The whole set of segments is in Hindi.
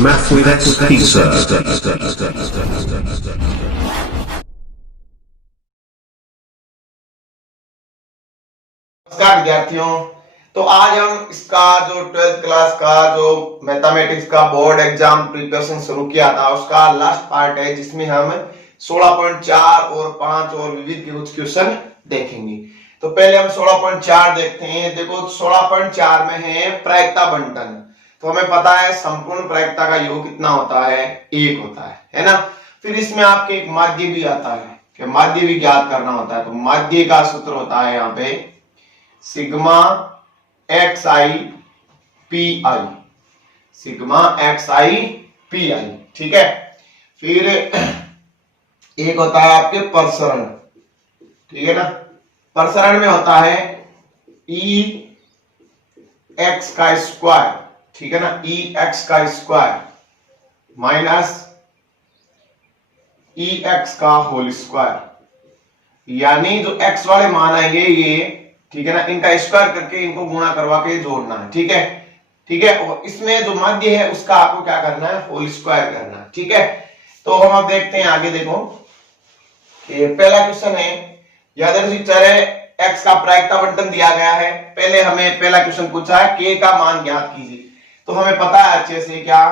Math with Pizza. नमस्कार विद्यार्थियों। तो आज हम इसका जो 12th क्लास का जो मैथमेटिक्स का बोर्ड एग्जाम प्रिपरेशन शुरू किया था उसका लास्ट पार्ट है, जिसमें हम 16.4 और 5 और विविध के कुछ क्वेश्चन देखेंगे। तो पहले हम 16.4 देखते हैं। देखो 16.4 में है प्रायिकता बंटन। तो हमें पता है संपूर्ण प्रायिकता का योग कितना होता है, 1 होता है ना। फिर इसमें आपके एक माध्य भी आता है कि माध्य भी ज्ञात करना होता है। तो माध्य का सूत्र होता है यहाँ पे sigma x I P I, sigma x I P I, ठीक है। फिर एक होता है आपके प्रसरण, ठीक है ना। प्रसरण में होता है ई एक्स का स्क्वायर, ठीक है ना, ई एक्स का स्क्वायर माइनस ई एक्स का होल स्क्वायर, यानी जो एक्स वाले मान आएंगे ये, ठीक है ना, इनका स्क्वायर करके इनको गुणा करवा के जोड़ना है, ठीक है, ठीक है। और इसमें जो माध्य है उसका आपको क्या करना है, होल स्क्वायर करना है, ठीक है। तो हम अब देखते हैं आगे। देखो ये पहला क्वेश्चन है, यादृच्छिक चर है, एक्स का प्रायिकता बंटन दिया गया है। पहले हमें पहला क्वेश्चन पूछा है के का मान ज्ञात कीजिए। तो हमें पता है अच्छे से क्या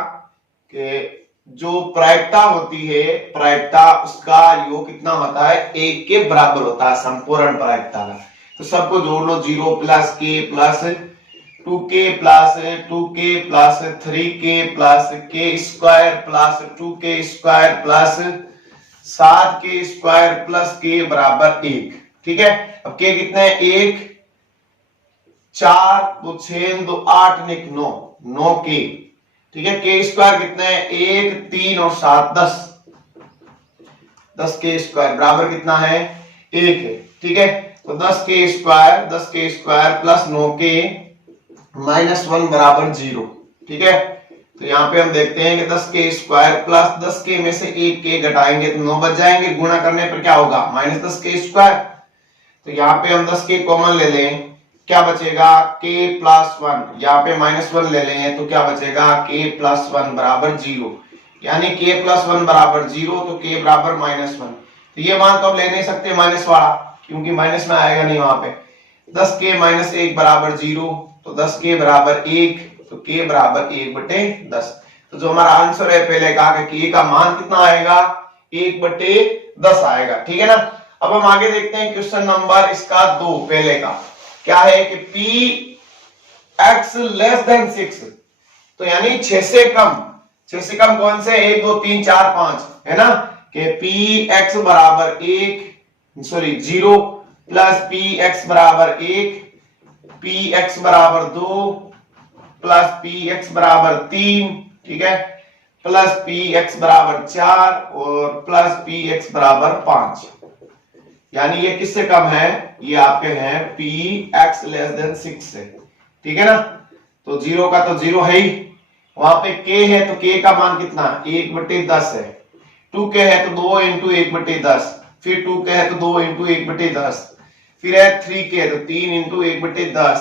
कि जो प्रायिकता होती है, प्रायिकता उसका योग कितना होता है, 1 के बराबर होता है संपूर्ण प्रायिकता का। तो सबको जोड़ लो, 0 plus K plus 2k plus 2k plus 3k plus K square plus 2k square plus 7k square plus K बराबर 1, ठीक है। अब के कितने हैं, 1 4 2 6 2 8 9 9 के, ठीक है। के स्क्वायर कितने हैं, 1 3 और 7 10, 10 के स्क्वायर बराबर कितना है, 1 है, ठीक है। तो 10 के स्क्वायर प्लस 9 के माइनस 1 बराबर 0, ठीक है। तो यहाँ पे हम देखते हैं कि 10 के स्क्वायर प्लस 10 के में से 1 के घटाएंगे तो 9 बच जाएंगे, गुणा करने पर क्या होगा, माइनस 10 के स्क्वायर। तो यहाँ पे हम 10 के कॉमन ले लें, क्या बचेगा, k प्लस 1, यहाँ पे माइनस 1 ले लें तो क्या बचेगा, k प्लस 1 बराबर 0, यानी k प्लस 1 बराबर 0, तो k बराबर माइनस 1। तो ये मान तो हम ले नहीं सकते माइनस वाला, क्योंकि माइनस में आएगा नहीं वहां पे। 10 के माइनस 1 बराबर 0, तो 10 के बराबर 1, तो k बराबर 1/10। तो जो हमारा आंसर है पहले का कि k का मान कितना आएगा, 1/10 आएगा, ठीक है ना। अब हम आगे देखते हैं क्वेश्चन नंबर इसका 2 पहले का क्या है कि px लेस देन 6, तो यानी 6 से कम कौन से, 1 2 3 4 5, है ना, कि px बराबर 0 प्लस px बराबर 1, px बराबर 2 प्लस px बराबर 3, ठीक है, प्लस px बराबर 4 और प्लस px बराबर 5, यानी ये किससे कम है, ये आपके हैं px लेस देन 6 से, ठीक है ना। तो 0 का तो 0 है ही, वहां पे k है तो k का मान कितना, 1/10 है। 2k है तो 2 इंटू 1/10, फिर 2k है तो 2 इंटू 1/10, फिर है 3k तो 3 इंटू 1/10,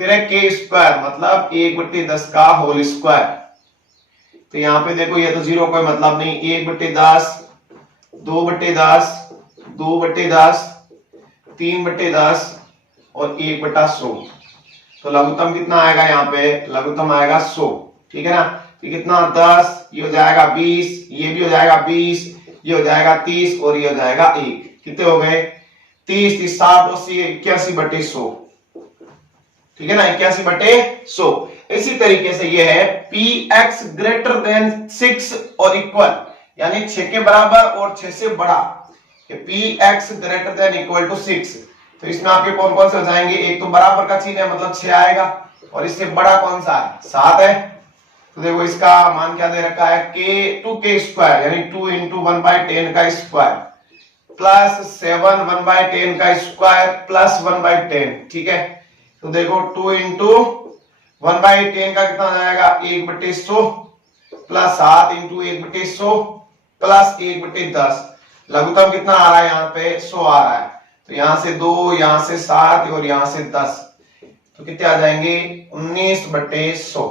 फिर है k स्क्वायर मतलब 1/10 का होल स्क्वायर। तो यहाँ पे देखो ये तो 0 कोई मतलब नहीं, 1/10 2/10 2/10 3/10 और 1/100। तो लघुत्तम कितना आएगा, यहाँ पे लघुत्तम आएगा 100, ठीक है ना। तो कितना 10, ये हो जाएगा 20, ये भी हो जाएगा 20, ये हो जाएगा 30 और ये हो जाएगा 1, कितने हो गए 30 30 60 80 81/100, ठीक है ना, 81/100। इसी तरीके से ये है px ग्रेटर देन 6 और इक्वल, यानी 6 के बराबर और 6 से बड़ा, px greater than equal to 6। तो इसमें आपके कौन कौन से हो जाएंगे, एक तो बराबर का चिन्ह है मतलब 6 आएगा, और इससे बड़ा कौन सा है, 7 है। तो देखो इसका मान क्या दे रखा है, k स्क्वायर यानी 2 इंटू 1/10 का स्क्वायर प्लस 7 1/10 का स्क्वायर प्लस 1/10, ठीक है। तो देखो 2 इंटू 1/10 का कितना हो जाएगा, 1/100 प्लस 7 इंटू 1/100 प्लस 1/10, लघुत्तम कितना आ रहा है, यहाँ पे 100 आ रहा है। तो यहां से 2, यहां से 7 और यहां से 10, तो कितने आ जाएंगे 19/100,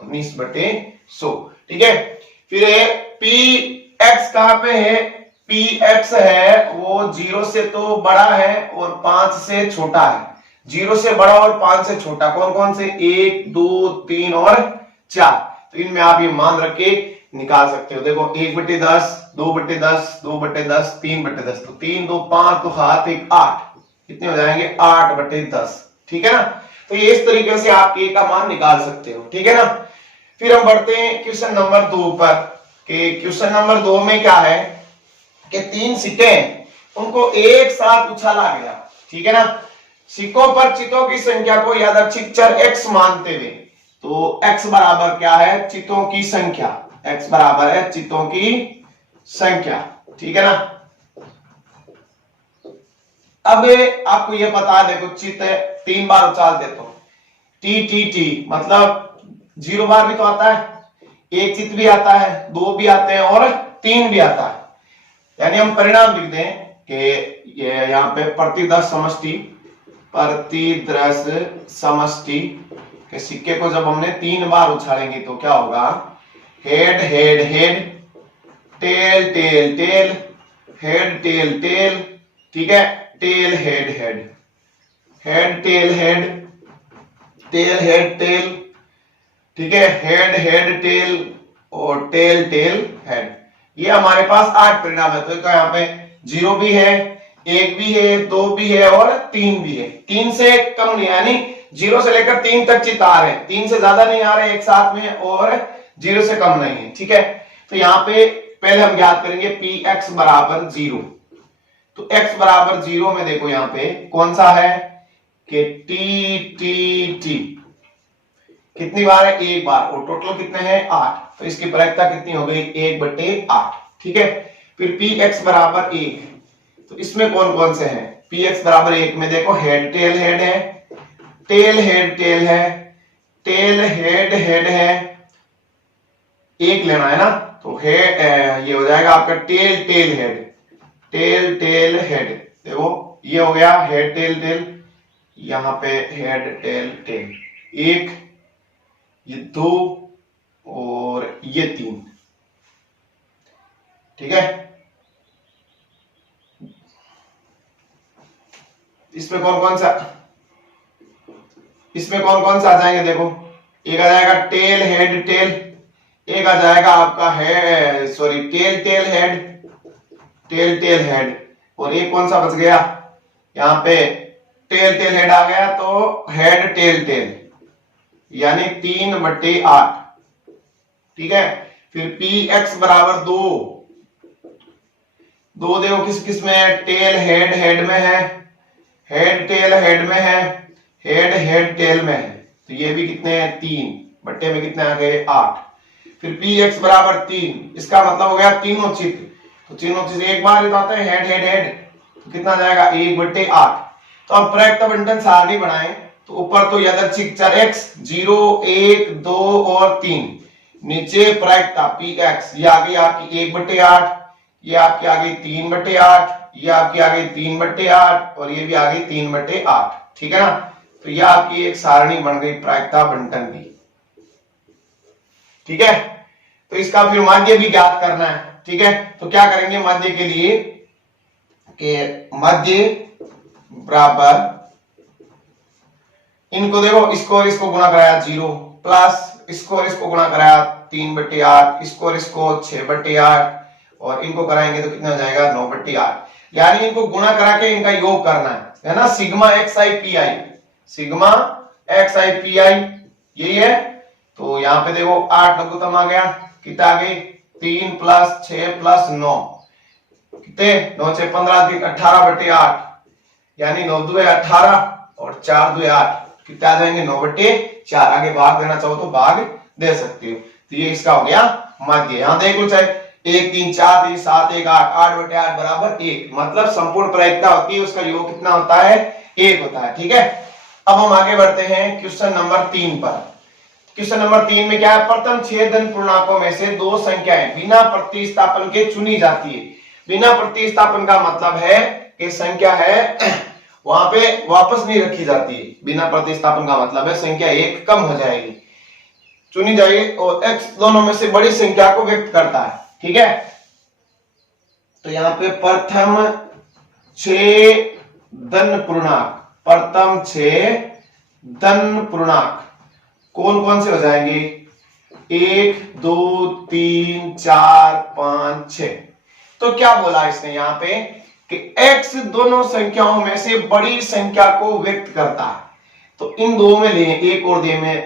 19/100। ठीक है। फिर पी एक्स कहां पे है, पी एक्स है वो 0 से तो बड़ा है और 5 से छोटा है। 0 से बड़ा और 5 से छोटा कौन कौन से, 1 2 3 और 4। तो इनमें आप ये मान रख के निकाल सकते हो। देखो 1/10, 2/10, 2/10, 3/10, तो 3 2 5 तो हाथ 1 8, कितने हो जाएंगे 8/10, ठीक है ना। तो ये इस तरीके से आप के का मान निकाल सकते हो, ठीक है ना। फिर हम बढ़ते हैं क्वेश्चन नंबर 2 पर। कि क्वेश्चन नंबर 2 में क्या है कि 3 सिक्के हैं, उनको एक साथ उछाला गया, ठीक है ना। सिक्कों पर चितों की संख्या को यादृच्छिक चर x मानते हुए, तो x बराबर क्या है, चितों की संख्या, x बराबर है चितों की संख्या, ठीक है ना। अब आपको ये पता है, देखो चित 3 बार उछाल देता हूं, टी टी टी मतलब 0 बार भी तो आता है, एक चित भी आता है, 2 भी आते हैं और 3 भी आता है। यानी हम परिणाम लिख दें कि ये यहाँ पे प्रतिदर्श समष्टि, प्रतिदर्श समष्टि के सिक्के को जब हमने 3 बार उछालेंगे तो क्या होगा, head head head, tail tail tail, head tail tail, ठीक है, tail head head, head tail head, tail head tail, ठीक है, हेड हेड टेल और टेल टेल हेड। ये हमारे पास 8 परिणाम है। तो यहाँ पे 0 भी है, 1 भी है, 2 भी है और 3 भी है। 3 से कम नहीं, यानी 0 से लेकर 3 तक चित आ रहे हैं, 3 से ज्यादा नहीं आ रहे एक साथ में और 0 से कम नहीं है, ठीक है। तो यहाँ पे पहले हम ज्ञात करेंगे पी एक्स बराबर 0। तो x बराबर 0 में देखो यहाँ पे कौन सा है कि टी टी टी कितनी बार है, 1 बार, और टोटल कितने हैं 8। तो इसकी प्रायिकता कितनी हो गई, 1/8, ठीक है। फिर पी एक्स बराबर 1, तो इसमें कौन कौन से हैं, पी एक्स बराबर 1 में देखो हेड टेल हेड है, टेल हेड टेल है, टेल हेड हेड है, एक लेना है ना, तो ये हो जाएगा आपका tail tail head, tail tail head. देखो ये हो गया हेड टेल टेल, यहां पे हेड टेल टेल, 1, ये 2 और ये 3, ठीक है। इसमें कौन कौन सा, इसमें कौन कौन सा आ जाएंगे, देखो एक आ जाएगा टेल हेड टेल, एक आ जाएगा आपका है sorry tail tail head, tail tail head, और एक कौन सा बच गया, यहां पे टेल टेल हेड आ गया, तो हेड टेल टेल, यानी 3/8, ठीक है। फिर पी एक्स बराबर 2, देखो किस किस में है, टेल हेड हेड में है, हेड टेल हेड में है, हेड हेड टेल में है, तो ये भी कितने हैं 3 में कितने आ गए 8। फिर पी एक्स बराबर 3, इसका मतलब हो गया तीनों चित्र, तो तीनों चीज एक बार आते हैं हेड हेड हेड, तो कितना जाएगा 1/8। तो अब प्रायिकता बंटन सारणी बनाएं, तो ऊपर तो यादृच्छिक चर x 0 1 2 और 3, नीचे प्रायिकता पी एक्स, ये आ गई आपकी 1/8, ये आपकी आ गई 3/8, ये आपकी आ गई 3/8 और ये भी आ गई 3/8, ठीक है ना। तो ये आपकी एक सारणी बन गई प्रायिकता बंटन की, ठीक है। तो इसका फिर माध्य भी ज्ञात करना है, ठीक है। तो क्या करेंगे माध्य के लिए कि माध्य बराबर, इनको देखो इसको और इसको गुणा कराया 0 प्लस इसको और इसको गुणा कराया 3/8, इसको और इसको 6/8 और इनको कराएंगे तो कितना हो जाएगा 9/8, यानी इनको गुणा करा के इनका योग करना है ना, sigma x I P I, sigma x I P I यही है। तो यहाँ पे देखो 8 लघुत्तम आ गया, कितना आ गई 3 + 6 + 9, कितने 9 6 15 18/8, यानी 9 2 18 और 4 2 8, कितना आ जाएंगे 9/4। आगे भाग देना चाहो तो भाग दे सकते हो। तो ये इसका हो गया माध्य। यहां देख लो चाहे 1 3 4 3 7 1 8, 8/8 बराबर 1, मतलब संपूर्ण प्रायिकता होती है उसका योग कितना होता है 1 होता है, ठीक है। अब हम आगे बढ़ते हैं क्वेश्चन नंबर 3 पर। क्वेश्चन नंबर 3 में क्या है, प्रथम 6 धन पूर्णांकों में से 2 संख्याएं बिना प्रतिस्थापन के चुनी जाती है। बिना प्रतिस्थापन का मतलब है कि संख्या है वहां पे वापस नहीं रखी जाती है, बिना प्रतिस्थापन का मतलब है संख्या 1 कम हो जाएगी। चुनी जाएगी और x दोनों में से बड़ी संख्या को व्यक्त करता है। ठीक है, तो यहां पे प्रथम 6 धन पूर्णांक, प्रथम 6 धन पूर्णांक कौन कौन से हो जाएंगे? 1 2 3 4 5 6। तो क्या बोला इसने यहां पे कि x दोनों संख्याओं में से बड़ी संख्या को व्यक्त करता है। तो इन दो में ले, एक और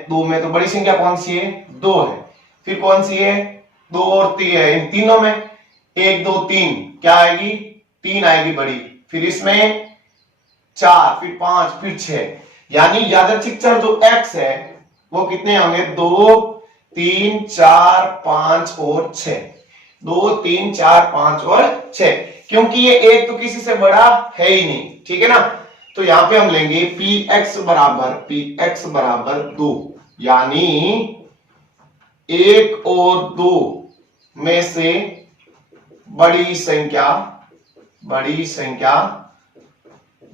दो में तो बड़ी संख्या कौन सी है? 2 है। फिर कौन सी है? 2 और 3 है। इन तीनों में 1 2 3 क्या आएगी? 3 आएगी बड़ी। फिर इसमें 4, फिर 5, फिर 6। यानी यादृच्छिक चर जो x है वो कितने होंगे? 2 3 4 5 और 6। 2 3 4 5 और 6, क्योंकि ये एक तो किसी से बड़ा है ही नहीं। ठीक है ना, तो यहां पे हम लेंगे px बराबर 2, यानी 1 और 2 में से बड़ी संख्या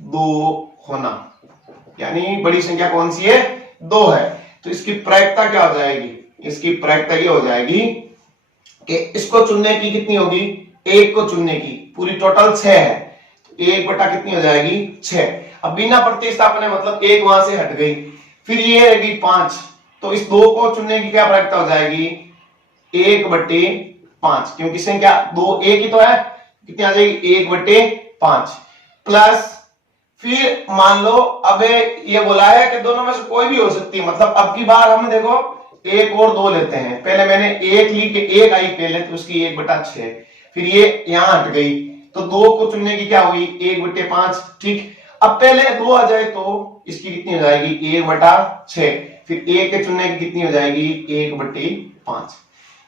2 होना। यानी बड़ी संख्या कौन सी है? 2 है। तो इसकी प्रायिकता क्या हो जाएगी? इसकी प्रायिकता ये हो जाएगी कि इसको चुनने की कितनी होगी? 1 को चुनने की, पूरी टोटल 6 है, तो 1 बटा कितनी हो जाएगी? 6। अब बिना प्रतिस्थापन मतलब 1 वहां से हट गई, फिर ये रहेगी 5, तो इस 2 को चुनने की क्या प्रायिकता हो जाएगी? 1 बटे 5, क्योंकि संख्या 2 1 ही तो है, कितनी आ जाएगी? 1 बटे 5 प्लस, फिर मान लो अब ये बोला है कि दोनों में से कोई भी हो सकती है, मतलब अब की बार हम देखो 1 और 2 लेते हैं। पहले मैंने 1 ली कि 1 आई पहले, तो उसकी 1 बटा 6, फिर ये यहां हट गई, तो 2 को चुनने की क्या हुई? 1 बटे 5। ठीक, अब पहले 2 आ जाए तो इसकी कितनी हो जाएगी? 1 बटा 6, फिर 1 के चुनने की कितनी हो जाएगी? 1 बटे 5।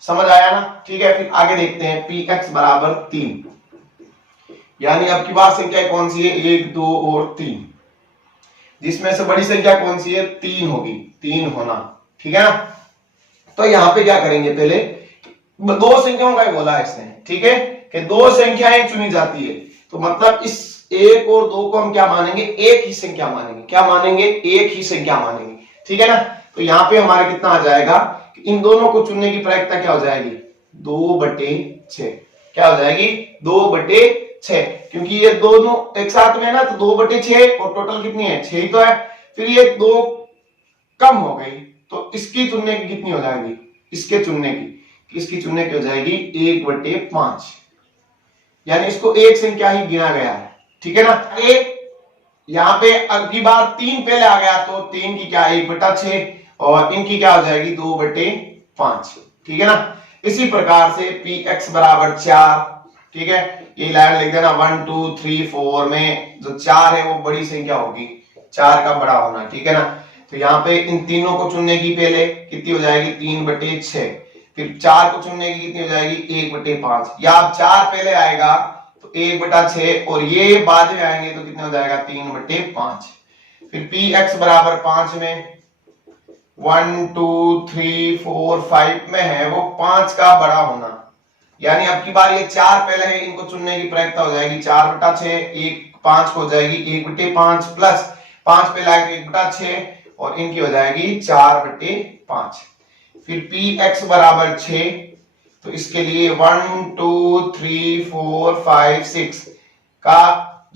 समझ आया ना? ठीक है, फिर आगे देखते हैं px बराबर 3, यानी अब की बार संख्या कौन सी है? 1 2 और 3, जिसमें से बड़ी संख्या कौन सी है? 3 होगी, 3 होना। ठीक है ना, तो यहां पे क्या करेंगे? पहले दो संख्याओं का बोला है इसने, ठीक है, कि दो संख्याएं चुनी जाती है, तो मतलब इस 1 और 2 को हम क्या मानेंगे? एक ही संख्या मानेंगे। क्या मानेंगे? एक ही संख्या मानेंगे। ठीक है ना, तो यहां पे हमारा कितना आ जाएगा कि इन दोनों को चुनने की प्रायिकता क्या हो जाएगी? 2 बटे 6। क्या हो जाएगी? 2 बटे 6, क्योंकि ये दोनों एक साथ में है ना, तो 2 बटे 6 और टोटल कितनी है? 6 ही तो है। फिर ये 2 कम हो गई, तो इसकी चुनने की कितनी हो जाएगी? इसके चुनने की हो जाएगी 1 बटे 5, यानी इसको एक संख्या ही गिना गया है। ठीक है ना, एक यहां पे अगली बार 3 पहले आ गया, तो 3 की क्या? 1 बटा 6, और इनकी क्या हो जाएगी? 2 बटे 5। ठीक है ना, इसी प्रकार से px बराबर 4। ठीक है, ये लाइन लिख देना 1 2 3 4 में जो 4 है वो बड़ी संख्या होगी, 4 का बड़ा होना। ठीक है ना, तो यहाँ पे इन तीनों को चुनने की पहले कितनी हो जाएगी? 3 बटे 6, फिर 4 को चुनने की कितनी हो जाएगी? 1 बटे 5, या अब 4 पहले आएगा तो 1 बटा 6, और ये बाद में आएंगे तो कितना हो जाएगा? 3 बटे 5। फिर px बराबर 5 में 1 2 3 4 5 में है वो 5 का बड़ा होना, यानी अब की बार ये 4 पहले है, इनको चुनने की प्रायिकता हो जाएगी 4 बटा 6, 5 हो जाएगी 1 बटे 5 प्लस 5 पहले आएगी 1 बटा 6, और इनकी हो जाएगी 4 बटे 5। फिर px बराबर 6, तो इसके लिए 1 2 3 4 5 6 का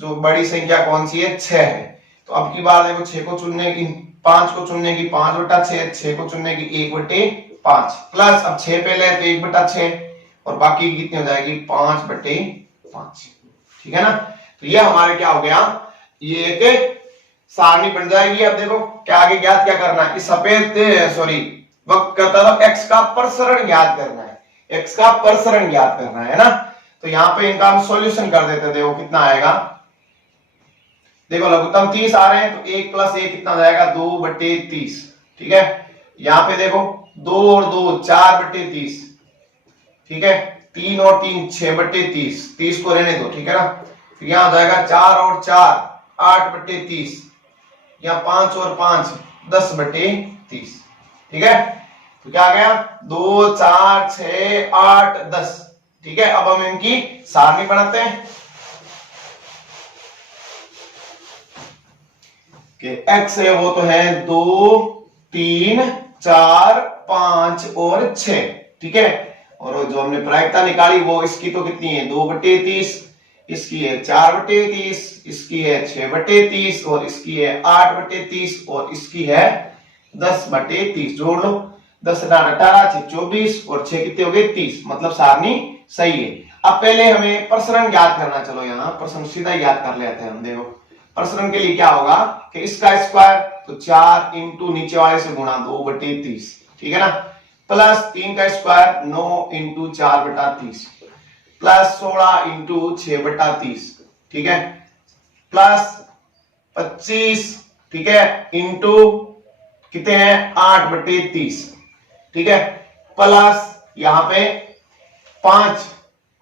जो बड़ी संख्या कौन सी है? 6 है। तो अब की बार देखो 6 को चुनने की, 5 को चुनने की 5 बटा 6, 6 को चुनने की 1 बटे 5 प्लस, अब 6 पहले है तो 1 बटा 6, और बाकी कितनी हो जाएगी? 5 बटे 5। ठीक है ना, तो ये हमारे क्या हो गया? ये एक सारणी बन जाएगी। अब देखो क्या आगे ज्ञात क्या करना है? इस सफेद सॉरी वक्र x का प्रसरण ज्ञात करना है, x का प्रसरण ज्ञात करना है ना। तो यहाँ पे इनका हम सॉल्यूशन कर देते हैं। देखो कितना आएगा, देखो लघुत्तम 30 आ रहे हैं, तो 1 प्लस 1 कितना हो जाएगा? 2 बटे 30। ठीक है, यहाँ पे देखो 2 और 2 4 बटे 30। ठीक है, 3 और 3 6 बटे 30, 30 को रहने दो। ठीक है ना, फिर यहाँ हो जाएगा 4 और 4 8 बटे 30, यहाँ 5 और 5 10 बटे 30। ठीक है, तो क्या आ गया? 2 4 6 8 10। ठीक है, अब हम इनकी सारणी बनाते हैं कि x है वो तो है 2 3 4 5 और 6, ठीक है। और जो हमने प्रायिकता निकाली वो इसकी तो कितनी है 2/30, इसकी है 4/30, इसकी है 6/30 और इसकी है 8/30 और इसकी है 10/30। जोड़ लो, 10 18 6 24 और 6 कितने हो गए 30, मतलब सारणी सही है। अब पहले हमें प्रसरण ज्ञात करना, चलो यहाँ प्रसरण सीधा याद कर लेते हैं हम। देखो प्रसरण के लिए क्या होगा कि इसका स्क्वायर तो 4 इंटू नीचे वाले से गुणा 2/30, ठीक है ना, प्लस 3 का स्क्वायर 9 इंटू 4/30 प्लस 16 इंटू 6/30, ठीक है, प्लस 25, ठीक है, इंटू कितने हैं 8/30, ठीक है, प्लस यहां पे 5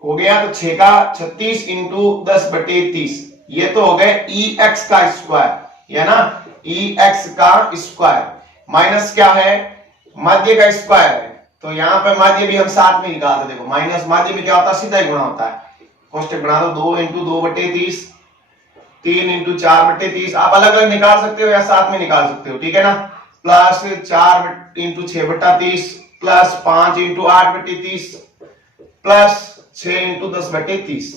हो गया तो 6 का 36 इंटू 10/30, ये तो हो गए EX का स्क्वायर, है ना, EX का स्क्वायर माइनस क्या है माध्य का स्क्वायर है, तो यहां पे माध्य भी हम साथ में निकालते। देखो माइनस माध्य में क्या होता है सीधा ही गुणा होता है, कोष्टक बना दो 2 इंटू 2/30, 3 इंटू 4/30, आप अलग अलग निकाल सकते हो या साथ में निकाल सकते हो, ठीक है ना, plus 4 into 6/30 plus 5 into 8/30 plus 6 into 10/30,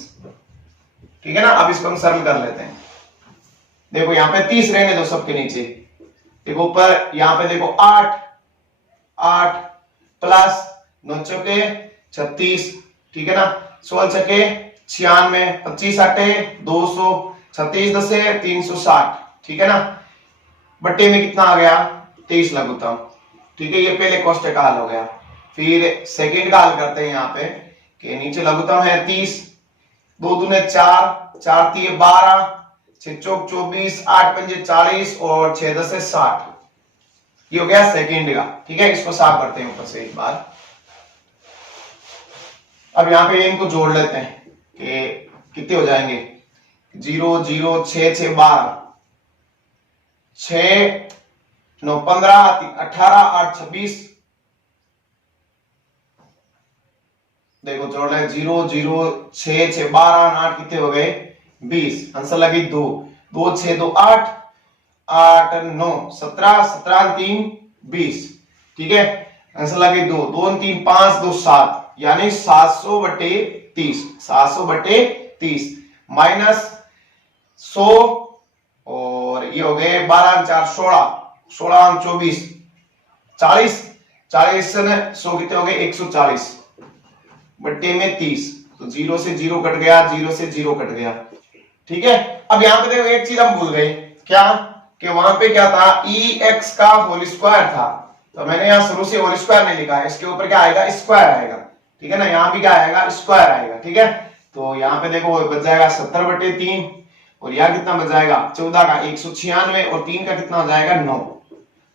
ठीक है ना। अब इसको हम सरल कर लेते हैं। देखो यहां पे 30 रहने दो सबके नीचे, देखो ऊपर यहां पे देखो 8 प्लस 9 चौके 36, ठीक है ना, 16 छके 96, 25 आटे 200, 36 10 360, ठीक है ना, बट्टे में कितना आ गया 23 लघुत्तम, ठीक है। ये पहले कोष्टक का हल हो गया। फिर सेकंड का हल करते हैं, यहाँ पे कि नीचे लघुत्तम है 30, 2 दूने 4, 4 3 12, 6 चौक 24, 8 पंजे 40 और 6 10 60, ये हो गया सेकंड का, ठीक है। इसको साफ करते हैं ऊपर से एक बार। अब यहाँ पे इनको जोड़ लेते हैं कि कितने हो जाएंगे 0 0 6 6 12, 6 9 15 18 8 26, देखो जोड़ ले 0 0 6 6 12 8 कितने हो गए 20, आंसर लगी 2 2 6 2 8 8 9 17 17 3 20, ठीक है, आंसर लगे 2 2 3 5 2 7, यानी 700/30, 700/30 माइनस 100 और ये हो गए 12 4 16 16 24 40 40 से 100 कितने हो गए 140 बट्टे में 30, तो 0 से 0 कट गया, 0 से 0 कट गया, ठीक है। अब यहां पे देखो एक चीज हम भूल गए, क्या कि वहां पे क्या था EX का होल स्क्वायर था, तो मैंने यहां शुरू से होल स्क्वायर नहीं लिखा है, इसके ऊपर क्या आएगा स्क्वायर आएगा, ठीक है ना, यहां भी क्या आएगा स्क्वायर आएगा, ठीक है। तो यहां पे देखो बच जाएगा 70/3 और यहां कितना बच जाएगा 14 का 196 और 3 का कितना हो जाएगा 9,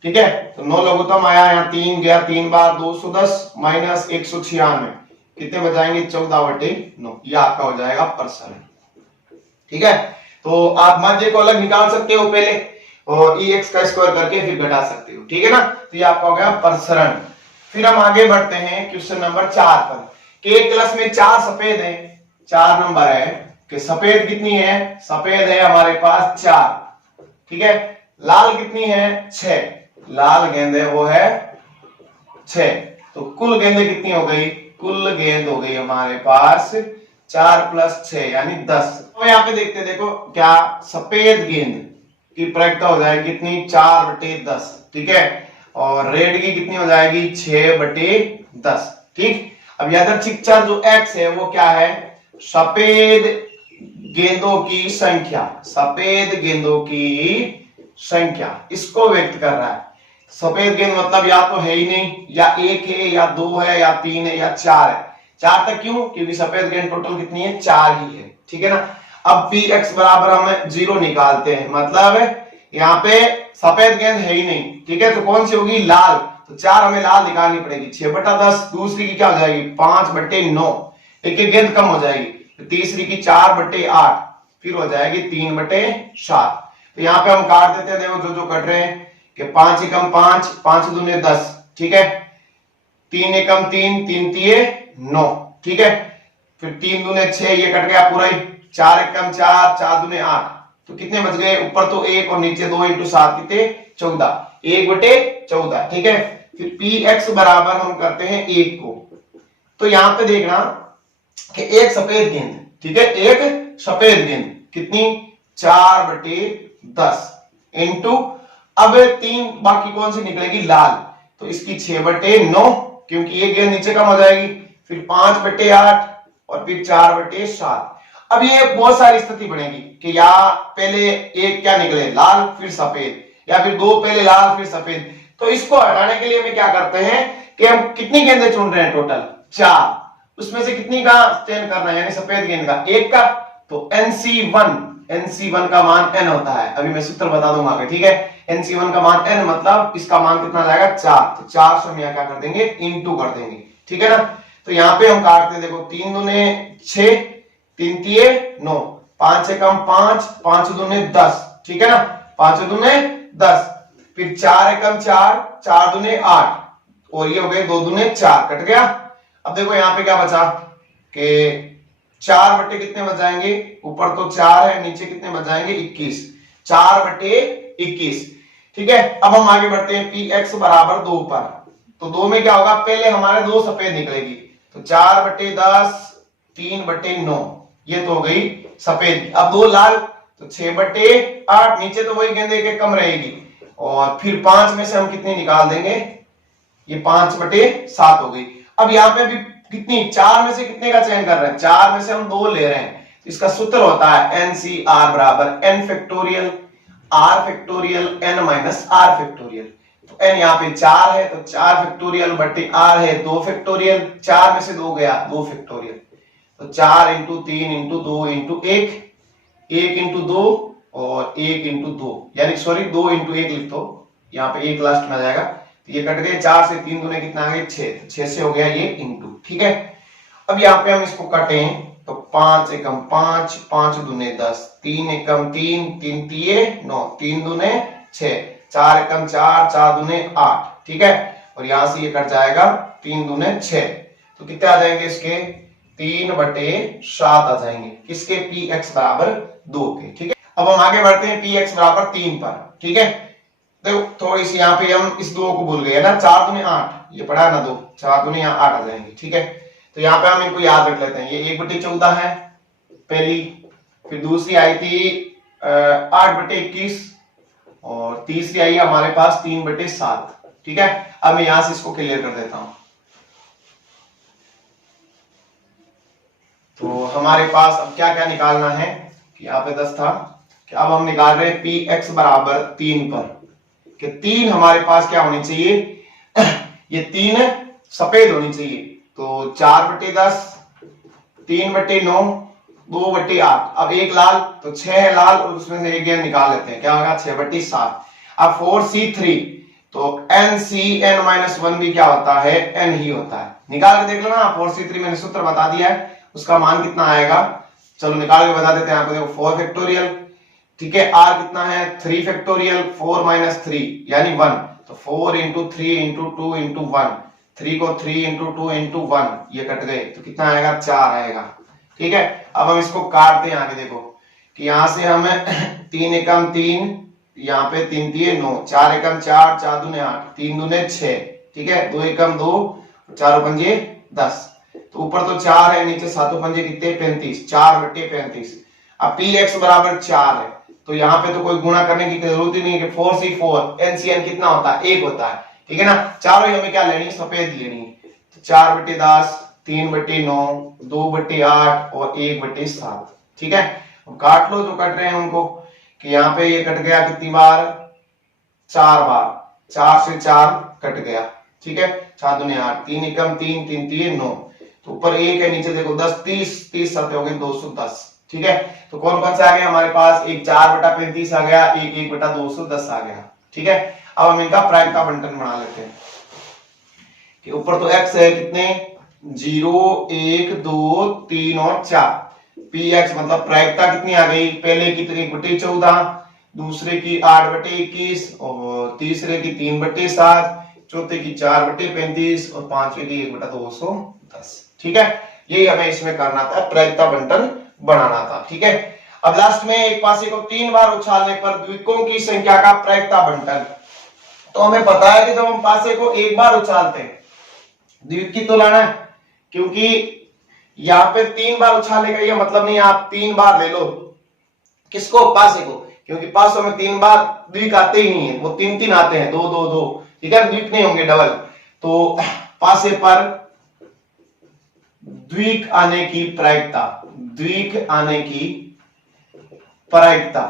ठीक है। तो 9 लघुत्तम आया, यहाँ 3 गया 3 बार 210 माइनस 196 कितने बचाएंगे 14/9, ये आपका हो जाएगा प्रसरण, ठीक है। तो आप माध्य को अलग निकाल सकते हो पहले और EX का स्क्वायर करके फिर घटा सकते हो, ठीक है ना, तो ये आपका हो गया प्रसरण। फिर हम आगे बढ़ते हैं क्वेश्चन नंबर 4 पर, कि एक क्लास में 4 सफेद है, 4 नंबर है कि सफेद कितनी है, सफेद है हमारे पास 4, ठीक है, लाल कितनी है 6, लाल गेंद है वो है 6, तो कुल गेंदें कितनी हो गई, कुल गेंद हो गई हमारे पास 4 + 6 यानी 10। तो यहाँ पे देखते हैं, देखो क्या सफेद गेंद की प्रायिकता हो जाएगी कितनी 4/10, ठीक है, और रेड की कितनी हो जाएगी 6/10, ठीक। अब यादृच्छिक चर जो x है वो क्या है सफेद गेंदों की संख्या, सफेद गेंदों की संख्या इसको व्यक्त कर रहा है। सफेद गेंद मतलब या तो है ही नहीं, या 1 है या 2 है या 3 है या 4 है, 4 तक क्यों, क्योंकि सफेद गेंद टोटल कितनी है 4 ही है, ठीक है ना। अब Px बराबर हम 0 निकालते हैं, मतलब यहाँ पे सफेद गेंद है ही नहीं, ठीक है, तो कौन सी होगी लाल, तो 4 हमें लाल निकालनी पड़ेगी, 6/10, दूसरी की क्या हो जाएगी 5/9, एक एक गेंद कम हो जाएगी, तो तीसरी की 4/8, फिर हो जाएगी 3/7। तो यहाँ पे हम काट देते हैं, देखो जो जो कट रहे हैं कि 5 एकम 5, 5 दूने 10, ठीक है, 3 एकम 3, 3 तिये 9, ठीक है, फिर 3 दूने 6, ये कट गया पूरा ही, 4 एकम 4, 4 दूने 8, तो कितने बच गए ऊपर तो 1 और नीचे 2 × 7 कितने 14, 1/14, ठीक है। फिर पी एक्स बराबर हम करते हैं 1 को। तो यहां पे देखना कि एक सफेद गेंद, ठीक है, एक सफेद गेंद कितनी 4/10 इंटू, अब 3 बाकी कौन सी निकलेगी लाल, तो इसकी 6/9 क्योंकि ये गेंद नीचे कम हो जाएगी, फिर 5/8 और फिर 4/7। अब ये बहुत सारी स्थिति बनेगी कि या पहले एक क्या निकले लाल फिर सफेद, या फिर 2 पहले लाल फिर सफेद। तो इसको हटाने के लिए हमें क्या करते हैं कि हम कितनी गेंदें चुन रहे हैं, टोटल 4, उसमें से कितनी का चयन करना है, यानी सफेद गेंद का 1 का, तो NC1 का मान n होता है, अभी मैं सूत्र बता दूंगा आगे, ठीक है। NC1 का मान n मतलब इसका मान कितना जाएगा 4, तो 4 से हम यहाँ क्या कर देंगे इंटू कर देंगे, ठीक है ना। तो यहाँ पे हम काटते हैं, देखो 3 दूने 6, 3 तिये 9, 5 से कम 5, 5 दूने 10, ठीक है ना, 5 दूने 10, फिर 4 एकम 4, 4 दूने 8, और ये हो गए 2 दूने 4, कट गया। अब देखो यहाँ पे क्या बचा कि 4 कितने बच जाएंगे, ऊपर तो 4 है, नीचे कितने बच जाएंगे 21, 4/21, ठीक है। अब हम आगे बढ़ते हैं पी एक्स बराबर 2 पर। तो 2 में क्या होगा, पहले हमारे 2 सफेद निकलेगी, तो 4/10 3/9, ये तो हो गई सफेद। अब 2 लाल, तो 6/8, नीचे तो वही गेंद एक कम रहेगी, और फिर 5 में से हम कितनी निकाल देंगे, ये 5/7 हो गई। अब यहाँ पे भी कितनी 4 में से कितने का चयन कर रहे हैं, 4 में से हम 2 ले रहे हैं, इसका सूत्र होता है NCR बराबर n factorial r factorial n minus r factorial. तो n यहाँ पे 4 है, तो 4 फैक्टोरियल बटे r है 2 फैक्टोरियल, 4 में से 2 गया 2 फैक्टोरियल, तो 4 इंटू 3 इंटू 2 इंटू 1, 1 इंटू 2 और 1 इंटू 2, यानी सॉरी 2 इंटू 1 लिख दो, यहाँ पे 1 लास्ट में आ जाएगा, तो ये कट गए, 4 से 3 दूने कितना आ गए 6, तो 6 से हो गया ये इंटू, ठीक है। अब यहाँ पे हम इसको काटें, तो 5 एकम 5, 5 दूने 10, 3 एकम 3, 3 तिये 9, 3 दूने 6, 4 एकम 4, 4 दूने 8, ठीक है। और यहां से ये कट जाएगा 3 दूने 6, तो कितने आ जाएंगे इसके 3/7 आ जाएंगे, किसके पी एक्स बराबर 2 के, ठीक है। अब हम आगे बढ़ते हैं पी एक्स बराबर 3 पर, ठीक है। देखो थोड़ी सी यहाँ पे हम इस 2 को भूल गए ना, 4 दूने 8, ये पढ़ा है ना 2, 4 दूने यहाँ 8 आ जाएंगे, ठीक है। तो यहाँ पे हम इनको याद रख लेते हैं, ये 1/14 है पहली, फिर दूसरी आई थी 8/21, और तीसरी आई हमारे पास 3/7, ठीक है। अब मैं यहां से इसको क्लियर कर देता हूं। तो हमारे पास अब क्या क्या निकालना है, कि यहाँ पे 10 था, कि अब हम निकाल रहे हैं पी एक्स बराबर 3 पर, कि 3 हमारे पास क्या होनी चाहिए ये 3 सफेद होनी चाहिए, तो 4/10, 3/9, 2/8, अब 1 लाल, तो 6 है लाल, और उसमें से एक गेंद निकाल लेते हैं, क्या होगा 6/7। अब 4C3, तो NCN-1 भी क्या होता है n ही होता है, निकाल के देख लो ना, 4C3 मैंने सूत्र बता दिया है, उसका मान कितना आएगा, चलो निकाल के बता देते हैं आपको, देखो 4 फैक्टोरियल, ठीक है, r कितना है 3 फैक्टोरियल, 4 माइनस 3 यानी 1, तो 4 इंटू 3 इंटू 2 इंटू 1, 3 को 3 इंटू 2 इंटू 1, ये कट गए, तो कितना आएगा 4 आएगा, ठीक है। अब हम इसको काटते हैं आगे, देखो कि यहां से हमें 3 एकम 3, यहाँ पे 3 तिये 9, 4 एकम 4, 4 दूने 8, 3 दूने 6, ठीक है, 2 एकम 2, 4 पंजे 10, तो ऊपर तो 4 है, नीचे 7 पंजे कितने 35, 4/35। अब पी एक्स बराबर 4 है, तो यहाँ पे तो कोई गुणा करने की जरूरत ही नहीं है, 4C4 NCN कितना होता है 1 होता है, ठीक है ना। चारों ही हमें क्या लेनी है, सफेद लेनी है, तो 4/10, 3/9, 2/8 और 1/7, ठीक है। काट लो जो कट रहे हैं उनको, कि यहाँ पे ये कट गया कितनी बार 4 बार, 4 से 4 कट गया, ठीक है, 4 दूने 8, 3 एकम 3, 3 तिये 9, तो ऊपर 1 है, नीचे देखो 10, 30, 30 7 हो गए 210, ठीक है। तो कौन कौन सा आ गया हमारे पास, एक 4/35 आ गया, एक 1/210 आ गया, ठीक है। अब हम इनका प्रायिकता बंटन बना लेते हैं, कि ऊपर तो x है कितने 0 1 2 3 और 4, पी एक्स मतलब प्रायिकता कितनी आ गई, पहले की तो 1/14, दूसरे की 8/21, और तीसरे की 3/7, चौथे की 4/35 और पांचवे की 1/210, ठीक है। यही हमें इसमें करना था, प्रायिकता बंटन बनाना था, ठीक है। अब लास्ट में एक पासे को 3 बार उछालने पर द्विकों की संख्या का प्रायिकता बंटन, तो हमें पता है कि जब हम पासे को एक बार उछालते हैं, द्विक तो लाना है, क्योंकि यहाँ पे 3 बार उछालेगा ये मतलब नहीं आप 3 बार ले लो। किसको? पासे को, क्योंकि पासों में 3 बार द्विक आते ही नहीं है, वो 3 आते हैं, 2 2 2, ठीक है, द्विक नहीं होंगे डबल। तो पासे पर द्विक आने की प्रायिकता, द्विक आने की प्रायिकता,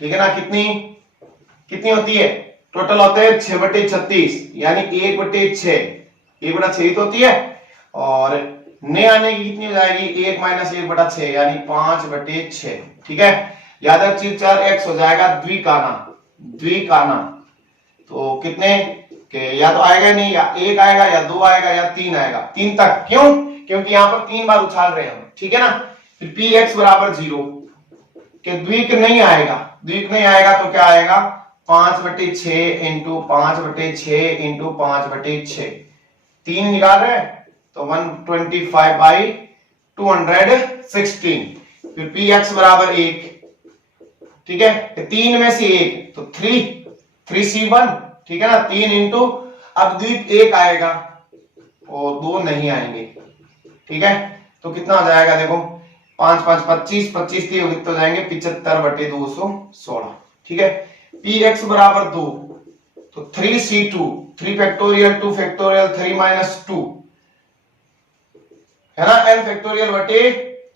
ठीक है ना, कितनी कितनी होती है? टोटल होते हैं 6/36, यानी 1/6, 1/6 तो होती है, और ने आने की कितनी हो जाएगी? 1 - 1/6, यानी 5/6, ठीक है। यादव चीज 4x हो जाएगा द्विकाना, द्विकाना। तो कितने के या तो आएगा नहीं, या 1 आएगा, या 2 आएगा, या 3 आएगा, 3 तक। क्यों? क्योंकि यहां पर 3 बार उछाल रहे हैं हम, ठीक है ना। फिर px बराबर 0 के द्विक नहीं आएगा, द्विक नहीं आएगा तो क्या आएगा? 5/6 इंटू 5/6 इंटू 5/6, 3 निकाल रहे हैं तो 125/216। फिर px बराबर 1, ठीक है, 3 में से 1 तो 3c1, ठीक है ना, 3 इंटू, अब द्विक 1 आएगा और 2 नहीं आएंगे, ठीक है। तो कितना हो जाएगा? देखो 5 5 25, 25 3 कितने हो जाएंगे? 75/216, ठीक है। px बराबर 2, तो 3c2, 3 फैक्टोरियल 2 फैक्टोरियल 3 - 2 है ना, n फैक्टोरियल बटे